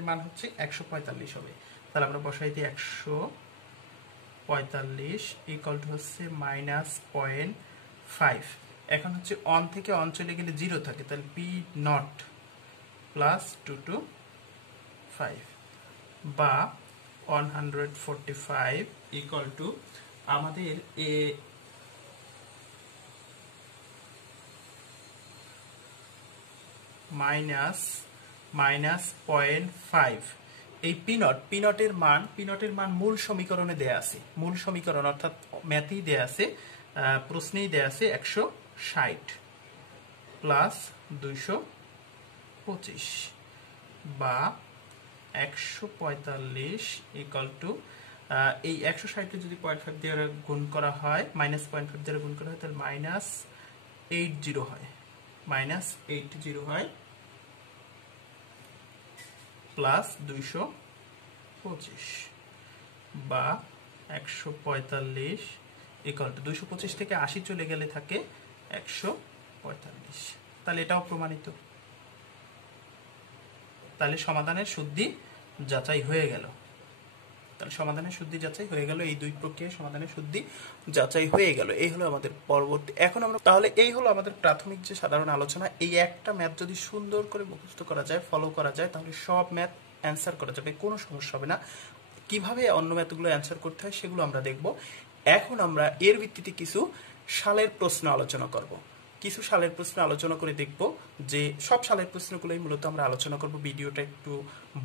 মান হচ্ছে 145 হবে। তাহলে আমরা বসাই দিই 145 ইকুয়াল টু হচ্ছে -0.5 এখন হচ্ছে অন থেকে অন চলে গেলে 0 থাকে, তাহলে পি নট প্লাস 225 বা 145 ইকুয়াল টু আমাদের এ মাইনাস 0.5। এই পিনটের মান মূল সমীকরণে দেয়া আছে, মূল সমীকরণ অর্থাৎ ম্যাথেই দেয়া আছে, প্রশ্নেই দেয়া আছে 160 প্লাস 225 বা 145 ইকুয়াল টু এই 160 যদি 0.5 দিয়ে গুণ করা হয়, -0.5 দিয়ে গুণ করা হয়, তাহলে -80 হয়, -80 হয় প্লাস 225 বা 145 ইকুয়াল টু 225 থেকে 80 চলে গেলে থাকে 145। তাহলে এটাও প্রমাণিত, তাহলে সমাধানের শুদ্ধি যাচাই হয়ে গেল। তাহলে সমাধানের শুদ্ধি যাচাই হয়ে গেল, এই দুই প্রক্রিয়ায় সমাধানের শুদ্ধি যাচাই হয়ে গেল। এই হলো আমাদের পরবর্তী। এখন আমরা তাহলে এই হলো আমাদের প্রাথমিক যে সাধারণ আলোচনা। এই একটা ম্যাথ যদি সুন্দর করে মুখস্থ করা যায়, ফলো করা যায়, তাহলে সব ম্যাথ অ্যান্সার করা যাবে, কোনো সমস্যা হবে না। কিভাবে অন্য ম্যাথগুলো অ্যান্সার করতে হয় সেগুলো আমরা দেখব। এখন আমরা এর ভিত্তিতে কিছু সালের প্রশ্ন আলোচনা করব, কিছু সালের প্রশ্ন আলোচনা করে দেখব যে সব সালের প্রশ্নগুলোই মূলত আমরা আলোচনা করব। ভিডিওটা একটু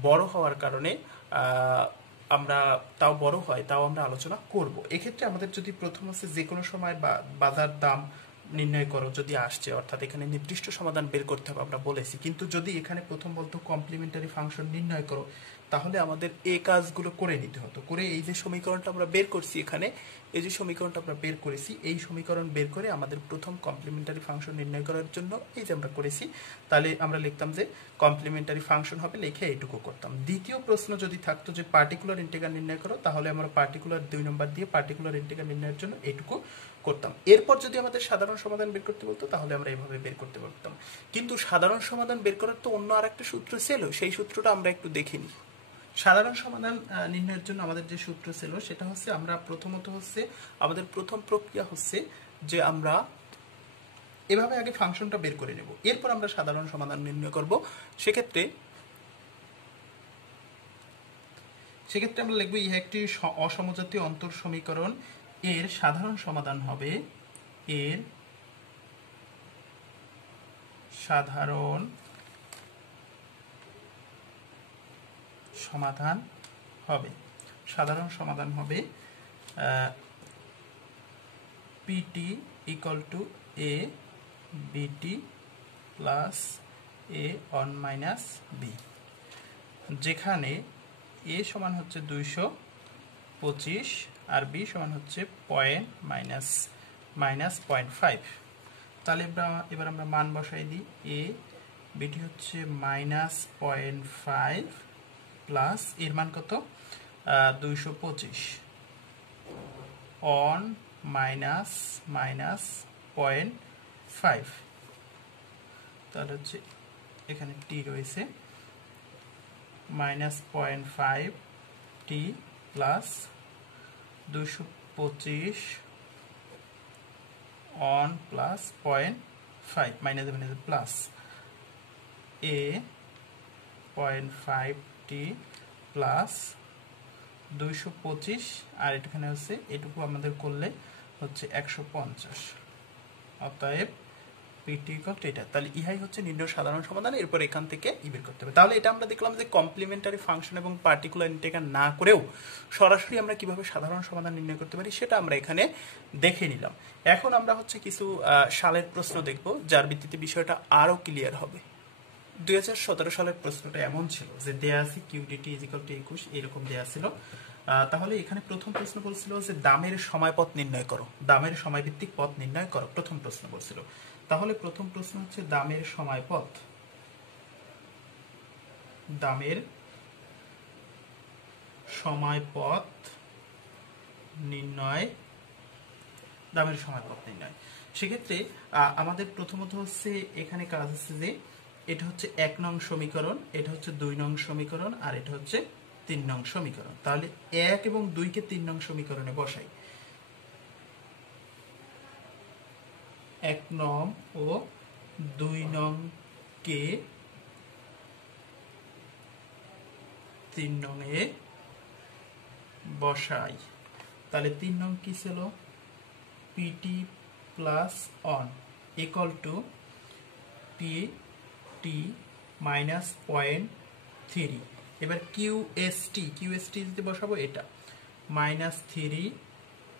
বড় হওয়ার কারণে আমরা তাও বড় হয় তাও আমরা আলোচনা করব। এক্ষেত্রে আমাদের যদি প্রথম আছে যে কোনো সময় বাজার দাম নির্ণয় করো যদি আসছে, অর্থাৎ এখানে নির্দিষ্ট সমাধান বের করতে হবে আমরা বলেছি, কিন্তু যদি এখানে প্রথম বলতো কমপ্লিমেন্টারি ফাংশন নির্ণয় করো, তাহলে আমাদের এই কাজগুলো করে নিতে হতো। করে এই যে সমীকরণটা আমরা বের করছি, এখানে এই যে সমীকরণটা আমরা বের করেছি, এই সমীকরণ বের করে আমাদের প্রথম কমপ্লিমেন্টারি ফাংশন নির্ণয় করার জন্য এই যে আমরা করেছি, তাহলে আমরা লিখতাম যে কমপ্লিমেন্টারি ফাংশন হবে, লিখে এইটুকু করতাম। দ্বিতীয় প্রশ্ন যদি থাকতো যে পার্টিকুলার ইন্টিগ্রাল নির্ণয় করো, তাহলে আমরা পার্টিকুলার 2 নম্বর দিয়ে পার্টিকুলার ইন্টিগ্রাল নির্ণয়ের জন্য এইটুকু করতাম। এরপর যদি আমাদের সাধারণ সমাধান বের করতে বলতো, তাহলে আমরা এইভাবে বের করতে পারতাম। কিন্তু সাধারণ সমাধান বের করার তো অন্য আরেকটা সূত্র ছিল, সেই সূত্রটা আমরা একটু দেখিনি। সাধারণ সমাধান নির্ণয়ের জন্য আমাদের যে সূত্র ছিল সেটা হচ্ছে, আমরা প্রথমত হচ্ছে আমাদের প্রথম প্রক্রিয়া হচ্ছে যে আমরা এভাবে আগে ফাংশনটা বের করে নেব, এরপর আমরা সাধারণ সমাধান নির্ণয় করব। সেক্ষেত্রে আমরা লিখব ইহা একটি অসমজাতীয় অন্তর সমীকরণ, এর সাধারণ সমাধান হবে, এর সাধারণ সমাধান হবে পিটি ইকুয়াল টু এ বিটি plus A on minus B, যেখানে এ সমান হচ্ছে 225 আর বি সমান হচ্ছে -0.5। তাহলে এবার আমরা মান বসাই দিই। এ বিটি হচ্ছে -0.5 প্লাস এর মান কত, 225 অন -0.5, তাহলে হচ্ছে এখানে টি রয়েছে, -0.5 T plus 225 on plus 0.5 minus plus A 0.5 T plus 225 আর এখানে হচ্ছে এটুকু আমাদের করলে হচ্ছে 150, অতএব পিটি ইকুয়াল টু এটা। তাহলে ইহাই হচ্ছে নির্ণয় সাধারণ সমাধান। এরপর এখান থেকে বের করতে হবে। তাহলে এটা আমরা দেখলাম যে কমপ্লিমেন্টারি ফাংশন এবং পার্টিকুলার ইন্টিগ্রাল না করেও সরাসরি আমরা কিভাবে সাধারণ সমাধান নির্ণয় করতে পারি সেটা আমরা এখানে দেখে নিলাম। এখন আমরা হচ্ছে কিছু সালের প্রশ্ন দেখব, যার ভিত্তিতে বিষয়টা আরো ক্লিয়ার হবে। 2017 সালের প্রশ্নটা এমন ছিল যে দেয়া আছে কিউডিটি ইকুয়াল টু 21, এরকম দেয়া ছিল। তাহলে এখানে প্রথম প্রশ্ন বলছিল যে দামের সময়পথ নির্ণয় করো, দামের সময়ভিত্তিক পথ নির্ণয় করো, প্রথম প্রশ্ন বলছিল। তাহলে প্রথম প্রশ্ন হচ্ছে দামের সময়পথ, দামের সময়পথ নির্ণয়, দামের সময়পথ নির্ণয়। সেক্ষেত্রে আমাদের প্রথমত হচ্ছে এখানে কাজ হচ্ছে যে এটা হচ্ছে 1 নং সমীকরণ, এটা হচ্ছে 2 নং সমীকরণ, আর এটা হচ্ছে 3 নং সমীকরণ। তাহলে 1 এবং 2 কে 3 নং সমীকরণে বসাই। 1 নং ও 2 নং কে 3 নং এ বসাই। তাহলে 3 নং কি ছিল, P T plus one equal to P T minus 0.3। এবার কিউএসটি যদি বসাবো এটা minus 3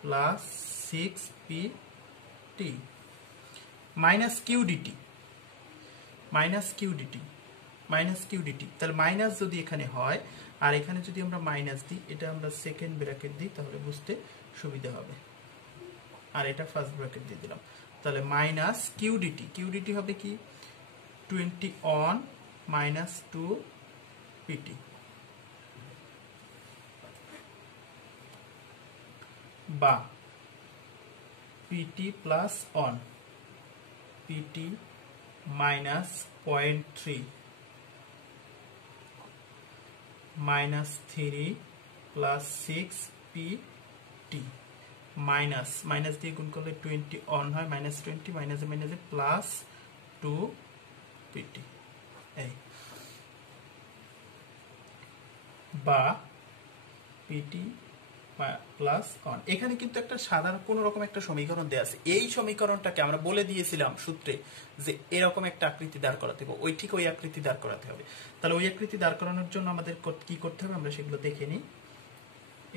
plus 6 P T minus Q D T তাহলে মাইনাস যদি এখানে হয় আর এখানে যদি আমরা মাইনাস দিই, এটা আমরা সেকেন্ড ব্র্যাকেট দিই তাহলে বুঝতে সুবিধা হবে, আর এটা ফার্স্ট ব্র্যাকেট দিয়ে দিলাম। তাহলে মাইনাস কিউডিটি হবে কি 20 অন মাইনাস 2 পিটি বা P T plus one P T minus 0.3 minus 3 plus 6 P T minus দিয়ে গুণ করলে 20 অন হয়, মাইনাস 20 মাইনাসে মাইনাসে প্লাস 2 পিটি এই বা পিটি প্লাস অন। এখানে কিন্তু একটা সাধারণ কোন রকম একটা সমীকরণ দেয়া আছে, এই সমীকরণটাকে আমরা বলে দিয়েছিলাম সূত্রে যে এরকম একটা আকৃতি দাঁড় করাতে হবে, ওই আকৃতি দাঁড় করাতে হবে। তাহলে ওই আকৃতি দাঁড় করানোর জন্য আমাদের কি করতে হবে আমরা সেগুলো দেখে নিই।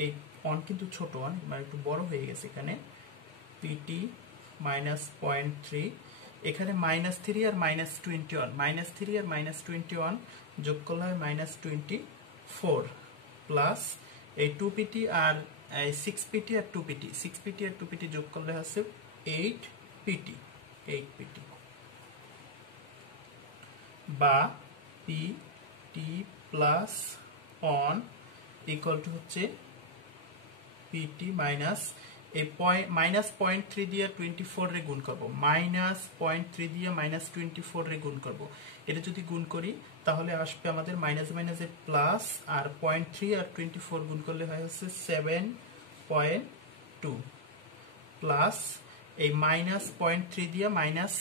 এই অন কিন্তু ছোট অন, মানে একটু বড় হয়ে গেছে, এখানে পিটি মাইনাস 0.3, এখানে মাইনাস 3 আর মাইনাস 21, মাইনাস 3 আর মাইনাস 21 যোগ করলে হয় মাইনাস 24 প্লাস এই 2 পিটি আর 6 পিটি আর 2 পিটি 6 পিটি আর 2 পিটি যোগ করলে হচ্ছে 8 পিটি বা P T plus one equal to হচ্ছে পিটি মাইনাস এই মাইনাস 0.3 দিয়ে 24 রে গুণ করব, মাইনাস 0.3 দিয়ে মাইনাস 24 রে গুণ করব। এটা যদি গুণ করি তাহলে আসবে আমাদের মাইনাস মাইনাসে প্লাস, আর 0.3 আর 24 গুণ করলে হয় হচ্ছে 7.2 প্লাস এই মাইনাস 0.3 দিয়ে মাইনাস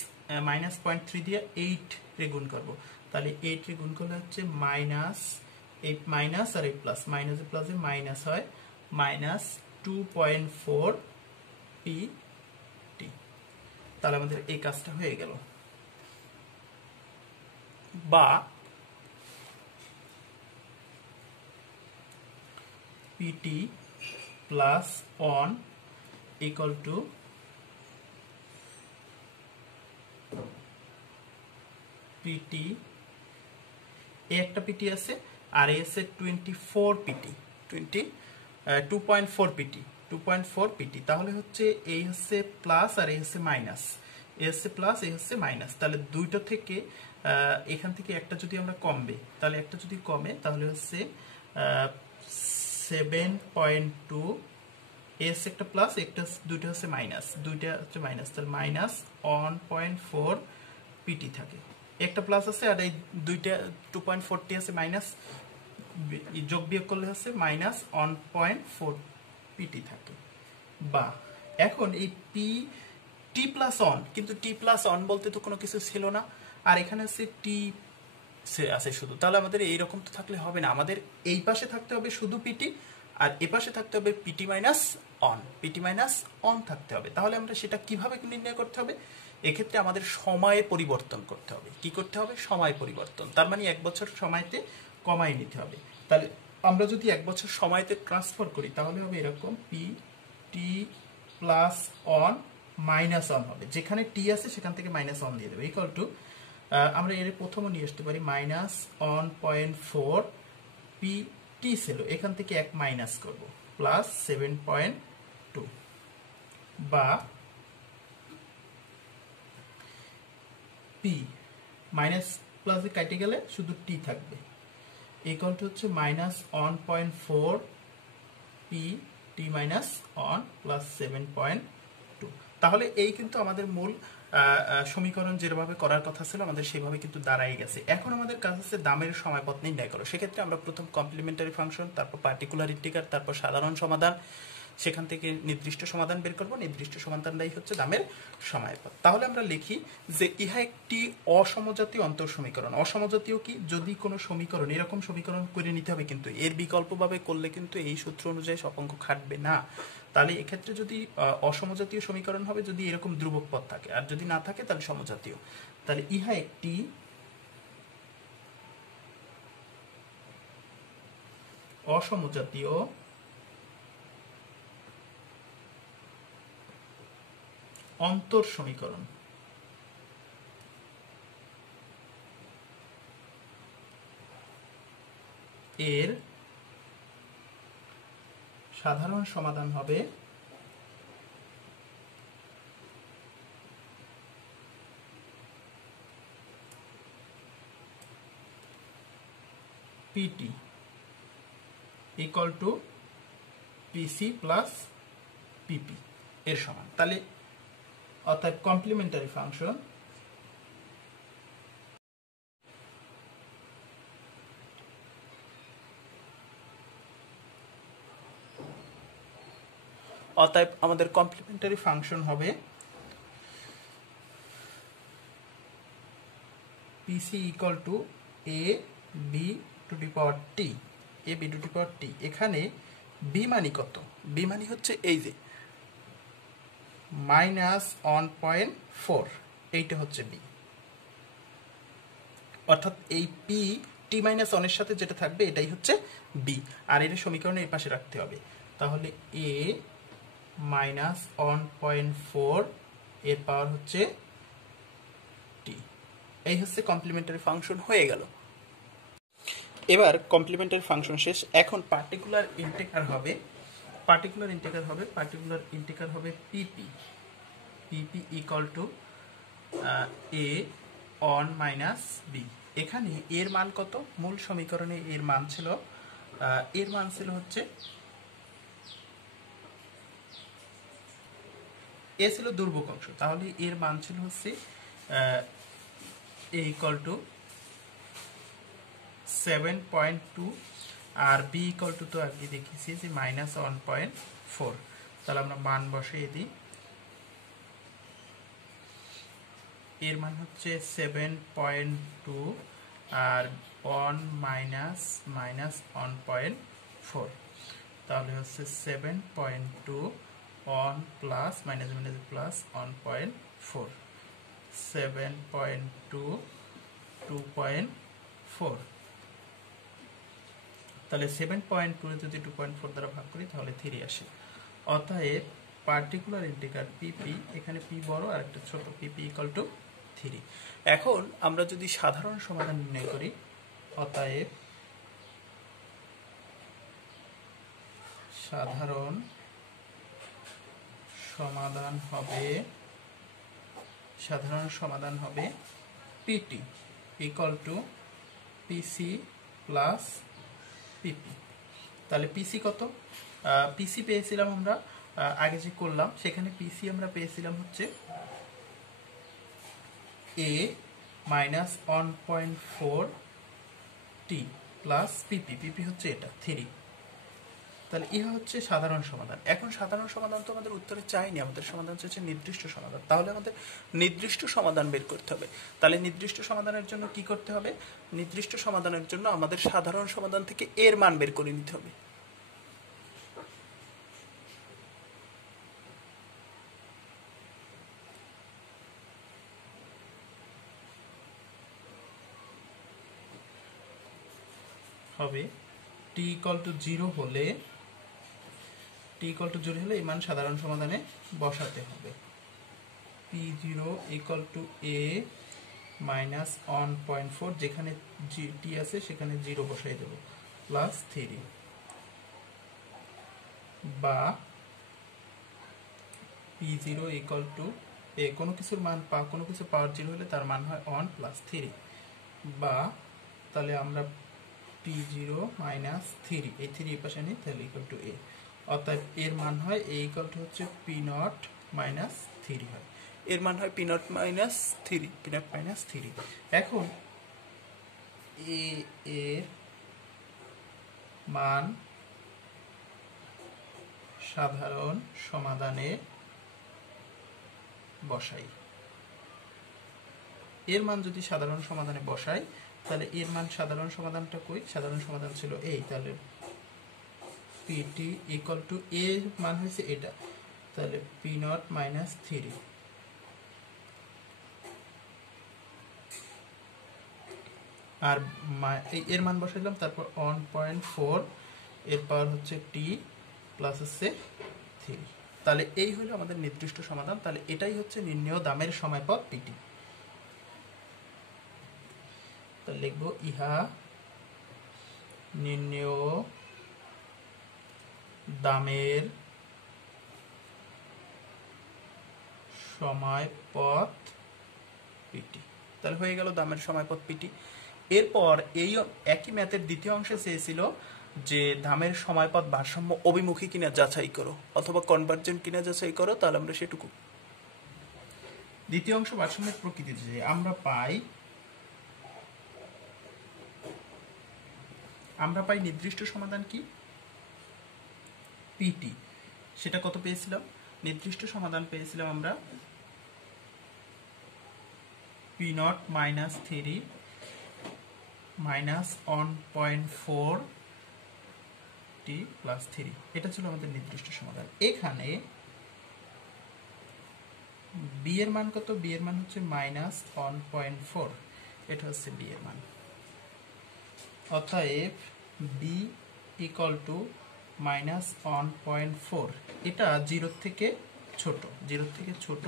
0.3 দিয়ে 8 রে গুণ করব। তাহলে 8 রে গুণ করলে হচ্ছে মাইনাস এই মাইনাস আর এই প্লাস, মাইনাসে প্লাসে মাইনাস হয় মাইনাস 2.4 পিটি। তাহলে আমাদের এই কাজটা হয়ে গেল। বা P T plus one equal to P T, একটা পিটি আছে আর এই আছে 24 পিটি 2.4 পিটি 2.4 পিটি। তাহলে হচ্ছে এই হচ্ছে প্লাস আর এই হচ্ছে মাইনাস, এই হচ্ছে প্লাস এই হচ্ছে মাইনাস। তাহলে দুইটা থেকে এখান থেকে একটা যদি আমরা কমবে, তাহলে একটা যদি কমে তাহলে হচ্ছে 7.2, এস একটা প্লাস একটা দুইটা হচ্ছে মাইনাস, দুইটা হচ্ছে মাইনাস, তাহলে মাইনাস 1.4 পিটি থাকে। একটা প্লাস আছে আর এই দুইটা 2.4টি আছে মাইনাস, যোগ বিয়োগ করলে হচ্ছে মাইনাস 1.4 পিটি থাকে। বা এখন এই পি টি প্লাস অন, কিন্তু টি প্লাস অন বলতে তো কোনো কিছু ছিল না, আর এখানে হচ্ছে টি আছে শুধু। তাহলে আমাদের এইরকম তো থাকলে হবে না, আমাদের এই পাশে থাকতে হবে শুধু পিটি আর এ পাশে থাকতে হবে পিটি মাইনাস অন থাকতে হবে। তাহলে আমরা সেটা কিভাবে নির্ণয় করতে হবে? এক্ষেত্রে আমাদের সময়ে পরিবর্তন করতে হবে। কি করতে হবে? সময় পরিবর্তন। তার মানে 1 বছর সময়তে কমাই নিতে হবে। তাহলে আমরা যদি 1 বছর সময়তে ট্রান্সফার করি তাহলে হবে এরকম P T plus on minus on হবে, যেখানে টি আছে সেখান থেকে মাইনাস অন দিয়ে দেবে, ইকুয়াল টু আমরা এর প্রথমে নিয়ে আসতে পারি মাইনাস 1.4 পি টি ছিল, এখান থেকে 1 মাইনাস করব প্লাস 7.2 বা পি মাইনাস প্লাসে কেটে গেলে শুধু টি থাকবে, ইকুয়াল টু হচ্ছে minus 1.4 P T minus on plus 7.2। তাহলে এই কিন্তু আমাদের মূল সমীকরণ যেভাবে করার কথা ছিল আমাদের সেভাবে কিন্তু দাঁড়াই গেছে। এখন আমাদের কাজ হচ্ছে দামের সময়পথ নির্ণয় করো। সেক্ষেত্রে আমরা প্রথম কমপ্লিমেন্টারি ফাংশন, তারপর পার্টিকুলার ইন্টিগ্রাল, তারপর সাধারণ সমাধান, সেখান থেকে নির্দিষ্ট সমাধান বের করব, নির্দিষ্ট সমাধানটাই হচ্ছে দামের সমানুপাত। তাহলে আমরা লিখি যে ইহা একটি অসমজাতীয় অন্তর সমীকরণ। অসমজাতীয় কি, যদি কোনো সমীকরণ এরকম সমীকরণ করে নিতে হবে, কিন্তু এর বিকল্পভাবে করলে কিন্তু এই সূত্র অনুযায়ী সব অঙ্ক খাটবে না। তাহলে এক্ষেত্রে যদি অসমজাতীয় সমীকরণ হবে যদি এরকম ধ্রুবক পদ থাকে, আর যদি না থাকে তাহলে সমজাতীয়। তাহলে ইহা একটি অসমজাতীয় অন্তর সমীকরণ। এর সাধারণ সমাধান হবে PT equal to PC plus PP এর সমান। তাহলে অর্থাৎ কমপ্লিমেন্টারি ফাংশন অতএব আমাদের কমপ্লিমেন্টারি ফাংশন হবে PC equal to A B to the power T, A B to the power T. এখানে বি মানি কত, বি মানি হচ্ছে এই যে -1.4, এইটা হচ্ছে বি। অর্থাৎ এই পি টি মাইনাস ওয়ানের সাথে যেটা থাকবে এটাই হচ্ছে বি, আর এর সমীকরণে এই পাশে রাখতে হবে। তাহলে এ -1.4 এর পাওয়ার হচ্ছে টি। এই হচ্ছে কমপ্লিমেন্টারি ফাংশন হয়ে গেল। এবার কমপ্লিমেন্টারি ফাংশন শেষ। এখন পার্টিকুলার ইন্টিগ্রাল হবে, পার্টিকুলার ইন্টিগ্রাল হবে PP, PP equal to A on minus B. এখানে এর মান কত, মূল সমীকরণে এর মান ছিল হচ্ছে এ ছিল দুর্বক অংশ, তাহলে এর মান ছিল হচ্ছে এ ইকুয়াল টু 7.2 আর বি ইকুয়াল টু তো আগে দেখেছি যে -1.4। তাহলে আমরা মান বসিয়ে দিই। এর মান হচ্ছে 7.2 আর 1 -1.4, তাহলে হচ্ছে 7.2 1 প্লাস মাইনাস মাইনাস প্লাস 1.4, 7.2 2.4। তাহলে 7.2 যদি 2.4 দ্বারা ভাগ করি তাহলে 3 আসে। অতএব পার্টিকুলার ইন্টিগ্রাল পিপি, এখানে পি বড় আর একটা ছোট, পিপি ইকুয়াল টু 3। এখন আমরা যদি সাধারণ সমাধান নির্ণয় করি, অতএব সাধারণ সমাধান হবে PT equal to PC plus PP. তাহলে পিসি কত, পিসি পেয়েছিলাম আমরা আগে যে করলাম, সেখানে পিসি আমরা পেয়েছিলাম হচ্ছে এ -1.4 টি প্লাস পিপি, পিপি হচ্ছে এটা 3। তাহলে ইহা হচ্ছে সাধারণ সমাধান। এখন সাধারণ সমাধান তো আমাদের উত্তরে চাইনি, আমাদের সমাধান হচ্ছে নির্দিষ্ট সমাধান। তাহলে আমাদের নির্দিষ্ট সমাধান বের করতে হবে। তাহলে নির্দিষ্ট সমাধানের জন্য কি করতে হবে, নির্দিষ্ট সমাধানের জন্য আমাদের সাধারণ সমাধান থেকে এর মান বের করে নিতে হবে। হবে টি ইকুয়াল টু 0 হলে এই মান সাধারণ সমাধানে বসাতে হবে। p0 ইকুয়াল টু a -1.4, যেখানে টি আছে সেখানে 0 বসাই দেব, প্লাস 3, বা p0 ইকুয়াল টু a, কোনো কিছুর পাওয়ার 0 হলে তার মান হয় 1 প্লাস 3, বা তাহলে আমরা p0 -3, এই 3 এই পাশে নিই, তাহলে ইকুয়াল টু a। অর্থাৎ এর মান হয় a ইকুয়াল টু হচ্ছে p0 -3 হয়, এর মান হয় p0 -3। এখন a এর মান সাধারণ সমাধানে বসাই। এর মান যদি সাধারণ সমাধানে বসাই তাহলে এর মান সাধারণ সমাধানটা কই, সাধারণ সমাধান ছিল এই, তাহলে পিটি ইকুয়াল টু এর মান হয়েছে এটা, তাহলে পি নট মাইনাস 3 আর এর মান বসাইলাম, তারপর 1.4 এর পাওয়ার হচ্ছে টি প্লাস হচ্ছে 3। তাহলে এই হলো আমাদের নির্দিষ্ট সমাধান। তাহলে এটাই হচ্ছে নির্ণেয় দামের সময়পথ পিটি। তাহলে লিখব ইহা নির্ণেয় দামের সময়পথ পিটি। তাহলে হয়ে গেল দামের সময়পথ পিটি। এরপর এই একই ম্যাথের দ্বিতীয় অংশে চেয়েছিল যে দামের সময়পথ ভারসাম্য অভিমুখী কিনা যাচাই করো অথবা কনভার্জেন্ট কিনা যাচাই করো। তাহলে আমরা সেটুকু দ্বিতীয় অংশ ভারসাম্যের প্রকৃতি যে আমরা পাই নির্দিষ্ট সমাধান কি পিটি, সেটা কত পেয়েছিলাম, নির্দিষ্ট সমাধান পেয়েছিলাম আমরা P not minus 3 minus 1.4 T plus 3। এটা ছিল আমাদের নির্দিষ্ট সমাধান। এখানে বি এর মান কত, বি এর মান হচ্ছে মাইনাস 1.4, এটা হচ্ছে বি এর মান। অতএব বি ইকুয়াল টু মাইনাস 1.4, এটা 0 থেকে ছোট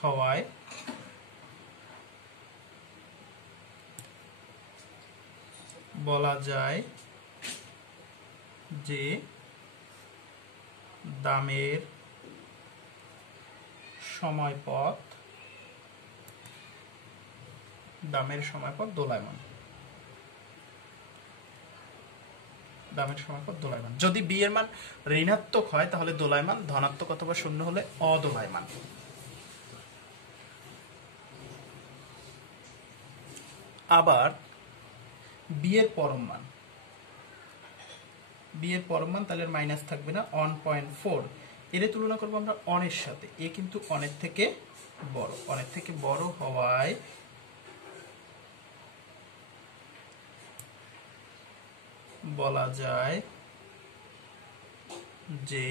হওয়ায় বলা যায় যে দামের সময়পথ দোলায়মান। যদি বি এর মান ঋণাত্মক হয় তাহলে দোলায়মান, ধনাত্মক অথবা শূন্য হলে অদোলায়মান। আবার বি এর পরম মান তাহলে মাইনাস থাকবে না, 1.4। এর তুলনা করবো আমরা অনের সাথে, এ কিন্তু অনের থেকে বড় হওয়ায় বলা যায় যে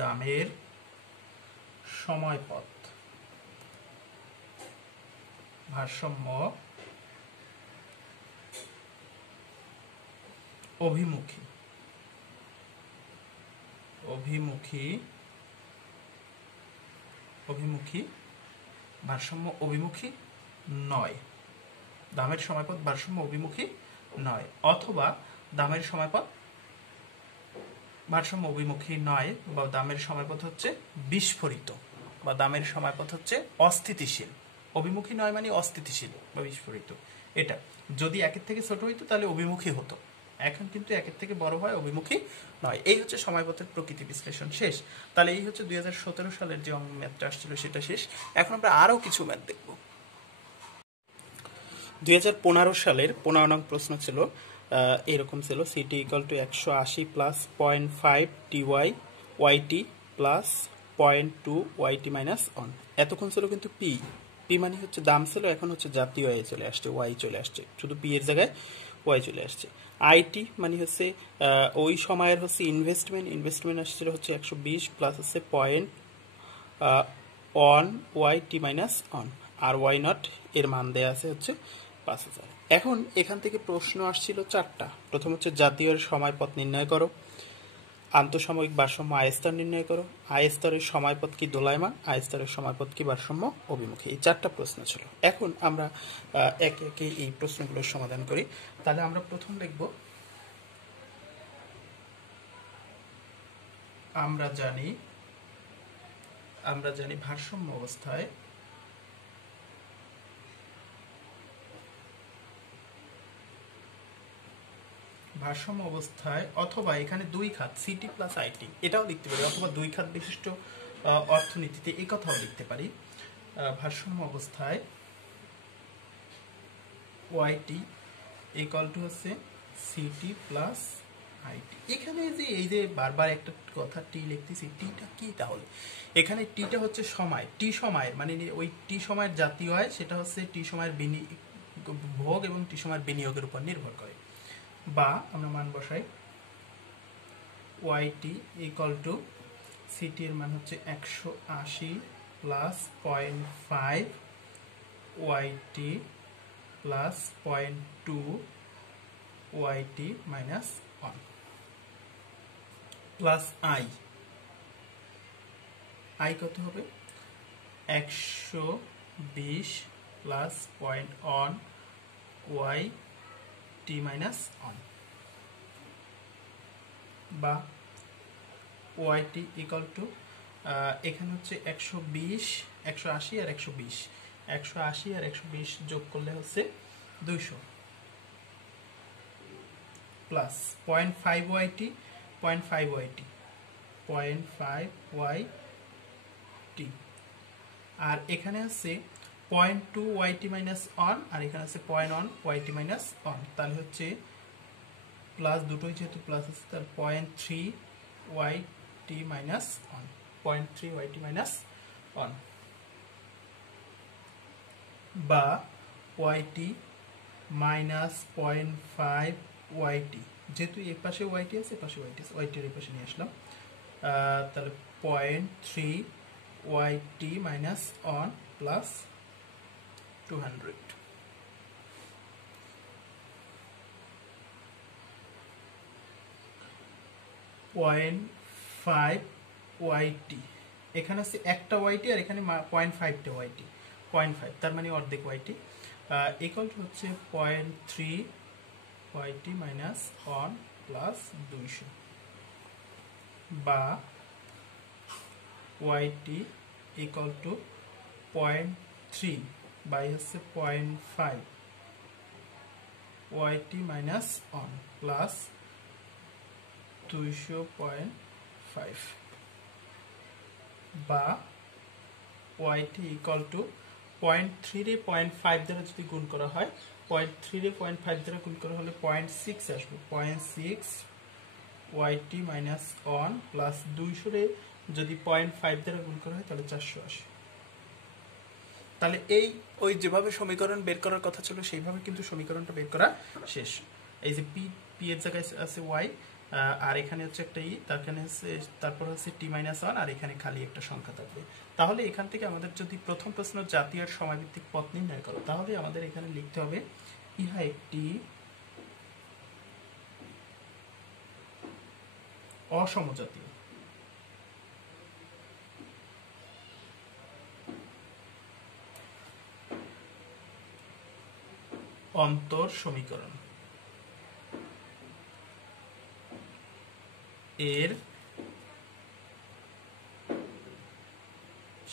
দামের সময়পথ ভারসাম্য অভিমুখী ভারসাম্য অভিমুখী নয়, দামের সময়পথ ভারসাম্য অভিমুখী নয়, অথবা দামের সময়পথ ভারসাম্য অভিমুখী নয়, বা দামের সময়পথ হচ্ছে বিস্ফোরিত, বা দামের সময়পথ হচ্ছে অস্থিতিশীল। অভিমুখী নয় মানে অস্থিতিশীল বা বিস্ফোরিত। এটা যদি একের থেকে ছোট হইতো তাহলে অভিমুখী হতো, এখন কিন্তু একের থেকে বড় হয়, অভিমুখী নয়। এই হচ্ছে সময়পথের প্রকৃতি বিশ্লেষণ শেষ। তাহলে এই হচ্ছে 2017 সালের যে ম্যাথটা আসছিল সেটা শেষ। এখন আমরা আরো কিছু ম্যাথ দেখব। 2015 সালের 15 নং প্রশ্ন ছিল এরকম ছিল, C T equal to 180 plus 0.5 T Y Y T plus 0.2 Y T minus 1। এতক্ষণ ছিল কিন্তু পি মানে হচ্ছে দাম ছিল, এখন হচ্ছে জাতীয় এ চলে আসছে, ওয়াই চলে আসছে, শুধু পি এর জায়গায় ওয়াই চলে আসছে। আইটি মানে হচ্ছে ওই সময়ের হচ্ছে ইনভেস্টমেন্ট আসছিল হচ্ছে 120 প্লাস হচ্ছে 0.1 ওয়াইটি মাইনাস 1, আর ওয়াই নট এর মান দেয়া আছে হচ্ছে 5000। এখন এখান থেকে প্রশ্ন আসছিল চারটা। প্রথম হচ্ছে জাতীয় সময়পথ নির্ণয় করো, আন্তঃসাময়িক ভারসাম্য আয়স্তর নির্ণয় করো, আয়স্তরের সময়পথ কি দোলায়মান, আয়স্তরের সময়পথ কি ভারসাম্য অভিমুখী। এই চারটা প্রশ্ন ছিল। এখন আমরা একে একে এই প্রশ্নগুলোর সমাধান করি। তাহলে আমরা প্রথম লিখব, আমরা জানি ভারসাম্য অবস্থায় অথবা এখানে দুই খাত সিটি প্লাস আইটি এটাও লিখতে পারি, অথবা দুই খাত বিশিষ্ট অর্থনীতিতে এই কথাও লিখতে পারি। ভারসাম্য অবস্থায় ওয়াইটি ইকুয়াল টু হচ্ছে সিটি প্লাস আইটি। এখানে এই যে বারবার একটা কথা টি লিখতেছি, টিটা কি তাহলে? এখানে টিটা হচ্ছে সময়, টি সময়ের মানে ওই টি সময়ের জাতীয় হয়, সেটা হচ্ছে টি সময়ের ভোগ এবং টি সময়ের বিনিয়োগের উপর নির্ভর করে। বা আমরা মান বসাই ওয়াইটি ইকুয়াল টু সিটি এর মান হচ্ছে 180 plus 0.5 Y T plus 0.2 Y T minus 1 plus I কত হবে 120 প্লাস 0.1 ওয়াই টি মাইনাস 1 বা ওয়াইটি ইকুয়াল টু এখানে হচ্ছে 120 180 আর 120 180 আর 120 যোগ করলে হচ্ছে 200 প্লাস 0.5 ওয়াইটি 0.5 ওয়াইটি 0.5 ওয়াইটি আর এখানে আছে 0.2 ওয়াইটি মাইনাস 1 আর এখানে আছে 0.1 ওয়াইটি মাইনাস 1, তাহলে হচ্ছে প্লাস দুটোই যেহেতু প্লাস আছে তার 0.3 ওয়াইটি মাইনাস 1 0.3 ওয়াইটি মাইনাস 1 বা ওয়াইটি মাইনাস 0.5 ওয়াইটি, যেহেতু এর পাশে ওয়াইটি আছে এর পাশে ওয়াইটি আছে, ওয়াইটির এর পাশে নিয়ে আসলাম, তাহলে 0.3 ওয়াইটি মাইনাস 1 প্লাস 200 0.5 ওয়াইটি, এখানে আছে একটা ওয়াইটি আর এখানে 0.5টা ওয়াইটি 0.5 তার মানে অর্ধেক ওয়াইটি ইকুয়াল টু হচ্ছে 0.3 ওয়াইটি মাইনাস 1 প্লাস 200 বা ওয়াইটি ইকুয়াল টু 0.3 বাই হচ্ছে 0.5 ওয়াইটি মাইনাস 1 প্লাস 200.5 বা ওয়াইটি ইকুয়াল টু 0.3 রে 0.5 দ্বারা যদি গুণ করা হয় 0.3 রে 0.5 দ্বারা গুণ করা হলে 0.6 আসবে, 0.6 ওয়াইটি মাইনাস 1 প্লাস 200 রে যদি 0.5 দ্বারা গুণ করা হয় তাহলে 400 আসে। তাহলে এই ওই যেভাবে সমীকরণ বের করার কথা ছিল সেইভাবে কিন্তু সমীকরণটা বের করা শেষ। এই যে পি এর জায়গায় আছে ওয়াই আর এখানে হচ্ছে একটা ই, তারপর হচ্ছে টি মাইনাস 1 আর এখানে খালি একটা সংখ্যা থাকবে। তাহলে এখান থেকে আমাদের যদি প্রথম প্রশ্ন জাতীয় আর সময়ভিত্তিক পথ নির্ণয় করো তাহলে আমাদের এখানে লিখতে হবে ইহা একটি অসমজাতীয় অন্তর সমীকরণ, এর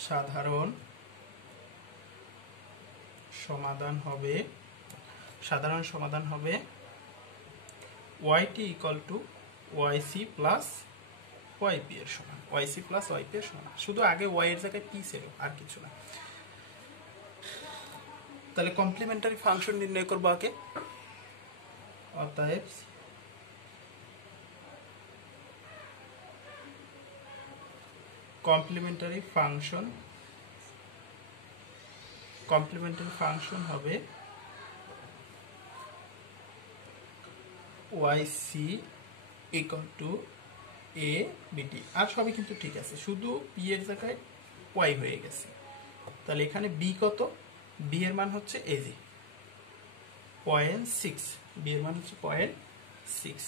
সাধারণ সমাধান হবে yt equal two yc plus yp এর সমান, yc প্লাস yp এর সমান, শুধু আগে y এর জায়গায় p ছিল আর কিছু না। তাহলে কমপ্লিমেন্টারি ফাংশন নির্ণয় করবো আগে, অতএব কমপ্লিমেন্টারি ফাংশন হবে yc equal to a bt, আর সবই কিন্তু ঠিক আছে, শুধু p এর জায়গায় y হয়ে গেছে। তাহলে এখানে b কত, b এর মান হচ্ছে এই যে 0.6, b এর মান হচ্ছে 0.6,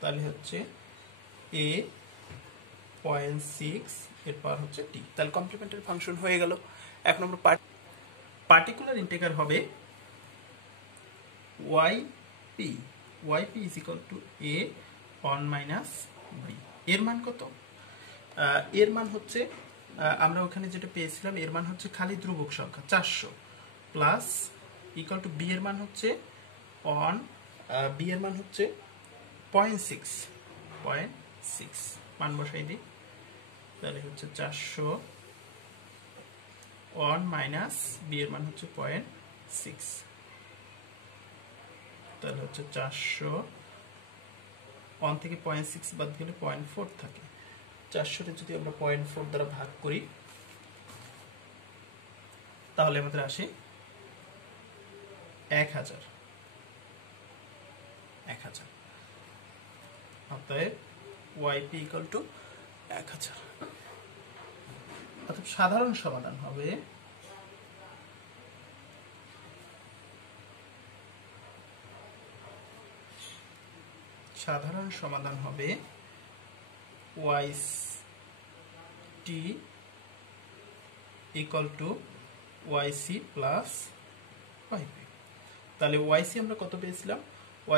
তাহলে হচ্ছে a 0.6 এরপর হচ্ছে t, তাহলে কমপ্লিমেন্টারি ফাংশন হয়ে গেল। এখন আমরা পার্টিকুলার ইন্টিগ্রাল হবে yp is equal to a 1 minus b, এর মান কত, এর মান হচ্ছে আমরা ওখানে যেটা পেয়েছিলাম এর মান হচ্ছে খালি ধ্রুবক সংখ্যা 400 প্লাস ইকুয়াল টু b এর মান হচ্ছে 0.6 মান বসাই দিই, তাহলে হচ্ছে 400 1 মাইনাস b এর মান হচ্ছে 0.6, তাহলে হচ্ছে 400 1 থেকে 0.6 বাদ গেলে 0.4 থাকে। 400 যদি আমরা 0.4 দ্বারা ভাগ করি তাহলে আমাদের আসে 1000। অতএব yp ইকুয়াল টু 1000। অতএব সাধারণ সমাধান হবে yt equal two yc plus yp। তাহলে yc আমরা কত পেয়েছিলাম?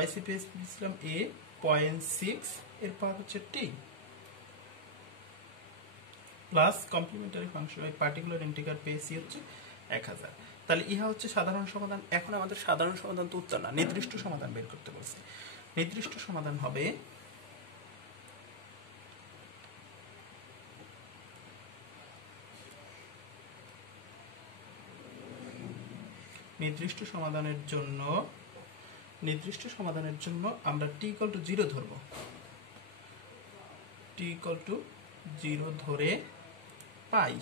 yc পেয়েছিলাম a 0.6 এর পাওয়ার হচ্ছে t প্লাস কমপ্লিমেন্টারি ফাংশন এই পার্টিকুলার ইন্টিগ্রাল পেয়েছি হচ্ছে 1000। তাহলে ইহা হচ্ছে সাধারণ সমাধান। এখন আমাদের সাধারণ সমাধান তো উত্তর না, নির্দিষ্ট সমাধান বের করতে বলছে। নির্দিষ্ট সমাধান হবে নির্দিষ্ট সমাধানের জন্য আমরা t = 0 ধরব। t = 0 ধরে পাই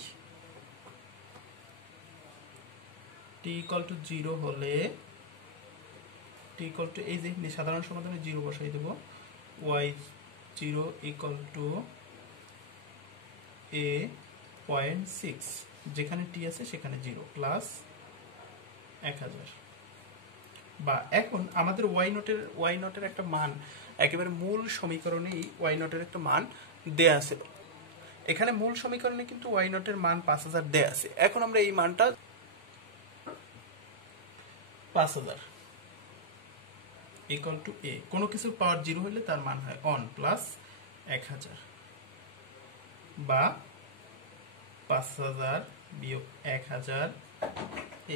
t = 0 হলে এই যে সাধারণ সমাধানে 0 বসাই দেব। y0 = a 0.6 যেখানে t আছে সেখানে 0 প্লাস 1000। বা এখন আমাদের y নটের একটা মান একেবারে মূল সমীকরণে y নটের একটা মান দেয়া আছে। এখানে মূল সমীকরণে কিন্তু y নটের মান 5000 দেয়া আছে। এখন আমরা এই মানটা 5000 ইকুয়াল টু a, কোনো কিছুর পাওয়ার 0 হলে তার মান হয় 1 প্লাস 1000 বা 5000 বিয়োগ 1000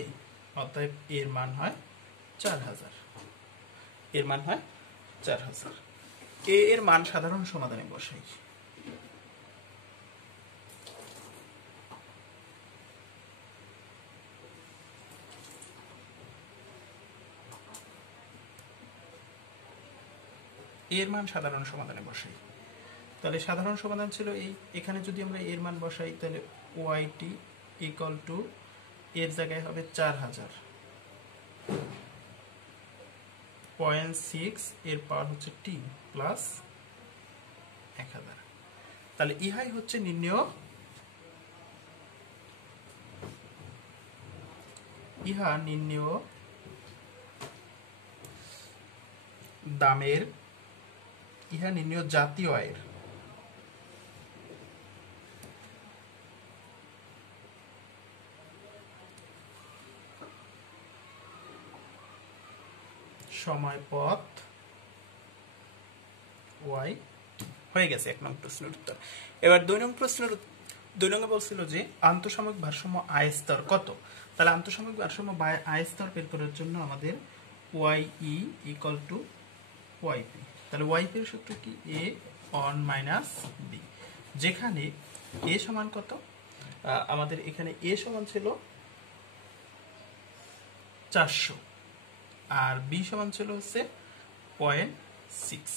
এই। অতএব এর মান হয় 4000। a এর মান সাধারণ সমাধানে বসাই। এর মান সাধারণ সমাধানে বসাই। তাহলে সাধারণ সমাধান ছিল এই। এখানে যদি আমরা এর মান বসাই তাহলে yt ইকুয়াল টু এর জায়গায় হবে 4000 0.6 এর পাওয়ার হচ্ছে t প্লাস 1000। তাহলে ইহাই হচ্ছে নির্ণেয় দামের নির্ণেয় জাতীয় আয়ের সময়পথ y হয়ে গেছে 1 নং প্রশ্নের উত্তর। এবার 2 নং বলছিল যে আন্তঃসাময়িক ভারসাম্য আয় স্তর কত। তাহলে আন্তঃসাময়িক ভারসাম্য আয় স্তর বের করার জন্য আমাদের ye ইকুয়াল টু yp। তাহলে yp এর সূত্র কি? a on মাইনাস b, যেখানে a সমান কত? আমাদের এখানে a সমান ছিল 400 আর b সমান ছিল হচ্ছে 0.6।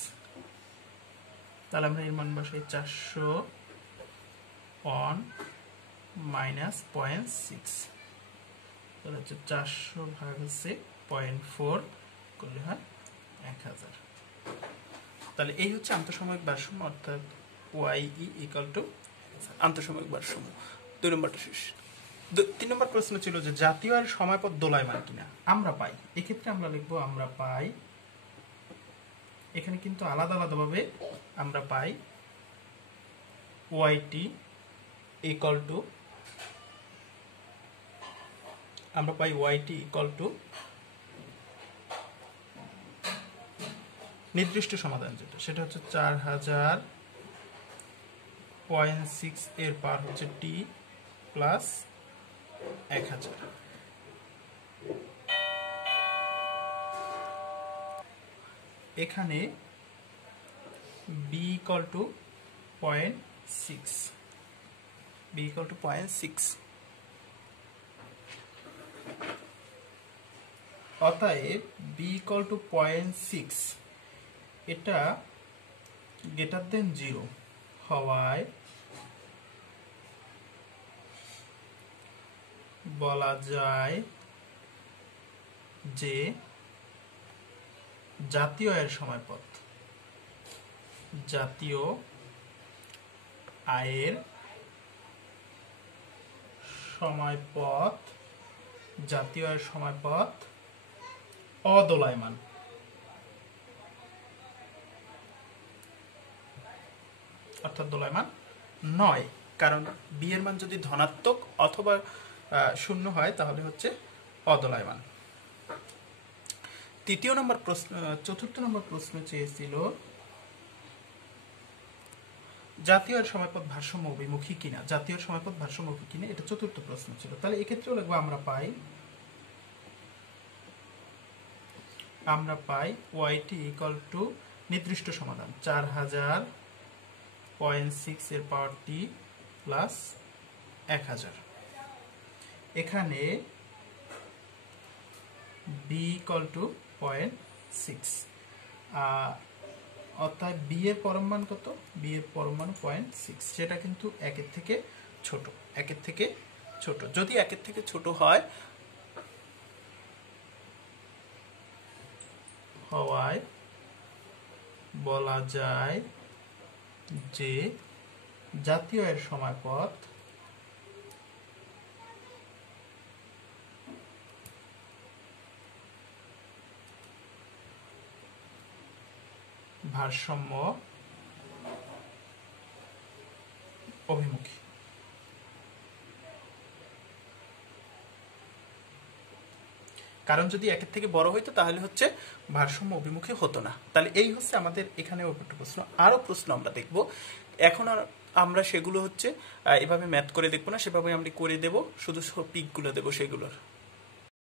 তাহলে আমরা এর মান বসাই 400 on মাইনাস 0.6। তাহলে হচ্ছে 400 ভাগ হচ্ছে 0.4 করলে হয় 1000। তাহলে এই হচ্ছে আন্তঃসাময়িক ভারসাম্য, অর্থাৎ ye ইকুয়াল টু আন্তঃসাময়িক ভারসাম্য। 2 নম্বরটা শেষ। 3 নম্বর প্রশ্ন ছিল যে জাতীয় আয়ের সময়পথ দোলায়মান কিনা। আমরা পাই, এক্ষেত্রে আমরা লিখবো আমরা পাই। এখানে কিন্তু আলাদা আলাদাভাবে আমরা পাই yt ইকুয়াল টু নির্দিষ্ট সমাধান যেটা, সেটা হচ্ছে 4000 0.6 এর পাওয়ার হচ্ছে t প্লাস 1000। এখানে b ইকুয়াল টু 0.6। অতএব b ইকুয়াল টু 0.6 এটা গ্রেটার দেন 0 হওয়ায় বলা যায় যে জাতীয় আয়ের সময়পথ জাতীয় আয়ের সময়পথ অদোলায়মান। অর্থাৎ দোলায়মান নয়, কারণ বি এর মান যদি ধনাত্মক অথবা শূন্য হয় তাহলে হচ্ছে অদোলায়মান। চতুর্থ নম্বর প্রশ্ন চেয়েছিল জাতীয় আয়ের সময়পথ ভারসাম্য অভিমুখী কিনা। জাতীয় সময়পথ ভারসাম্যমুখী কিনা, এটা চতুর্থ প্রশ্ন ছিল। তাহলে এক্ষেত্রেও লিখবো আমরা পাই ওয়াইটি ইকুয়াল টু নির্দিষ্ট সমাধান 4000.6 এর পাওয়ার টি প্লাস 1000। এখানে বি ইকুয়াল টু 0.6, অর্থাৎ বি এর পরম মান কত? বি এর পরম মান 0.6, সেটা কিন্তু একের থেকে ছোট। যদি একের থেকে ছোট হওয়ায় বলা যায় যে জাতীয় আয়ের সময়পথ ভারসাম্য অভিমুখী। কারণ যদি একের থেকে বড় হইতো তাহলে হচ্ছে ভারসাম্য অভিমুখী হতো না। তাহলে এই হচ্ছে আমাদের এখানে একটা প্রশ্ন। আরো প্রশ্ন আমরা দেখব। এখন আর আমরা সেগুলো হচ্ছে এভাবে ম্যাথ করে দেখবো না, সেভাবে আমরা করে দেব, শুধু পিকগুলো দেবো সেগুলোর।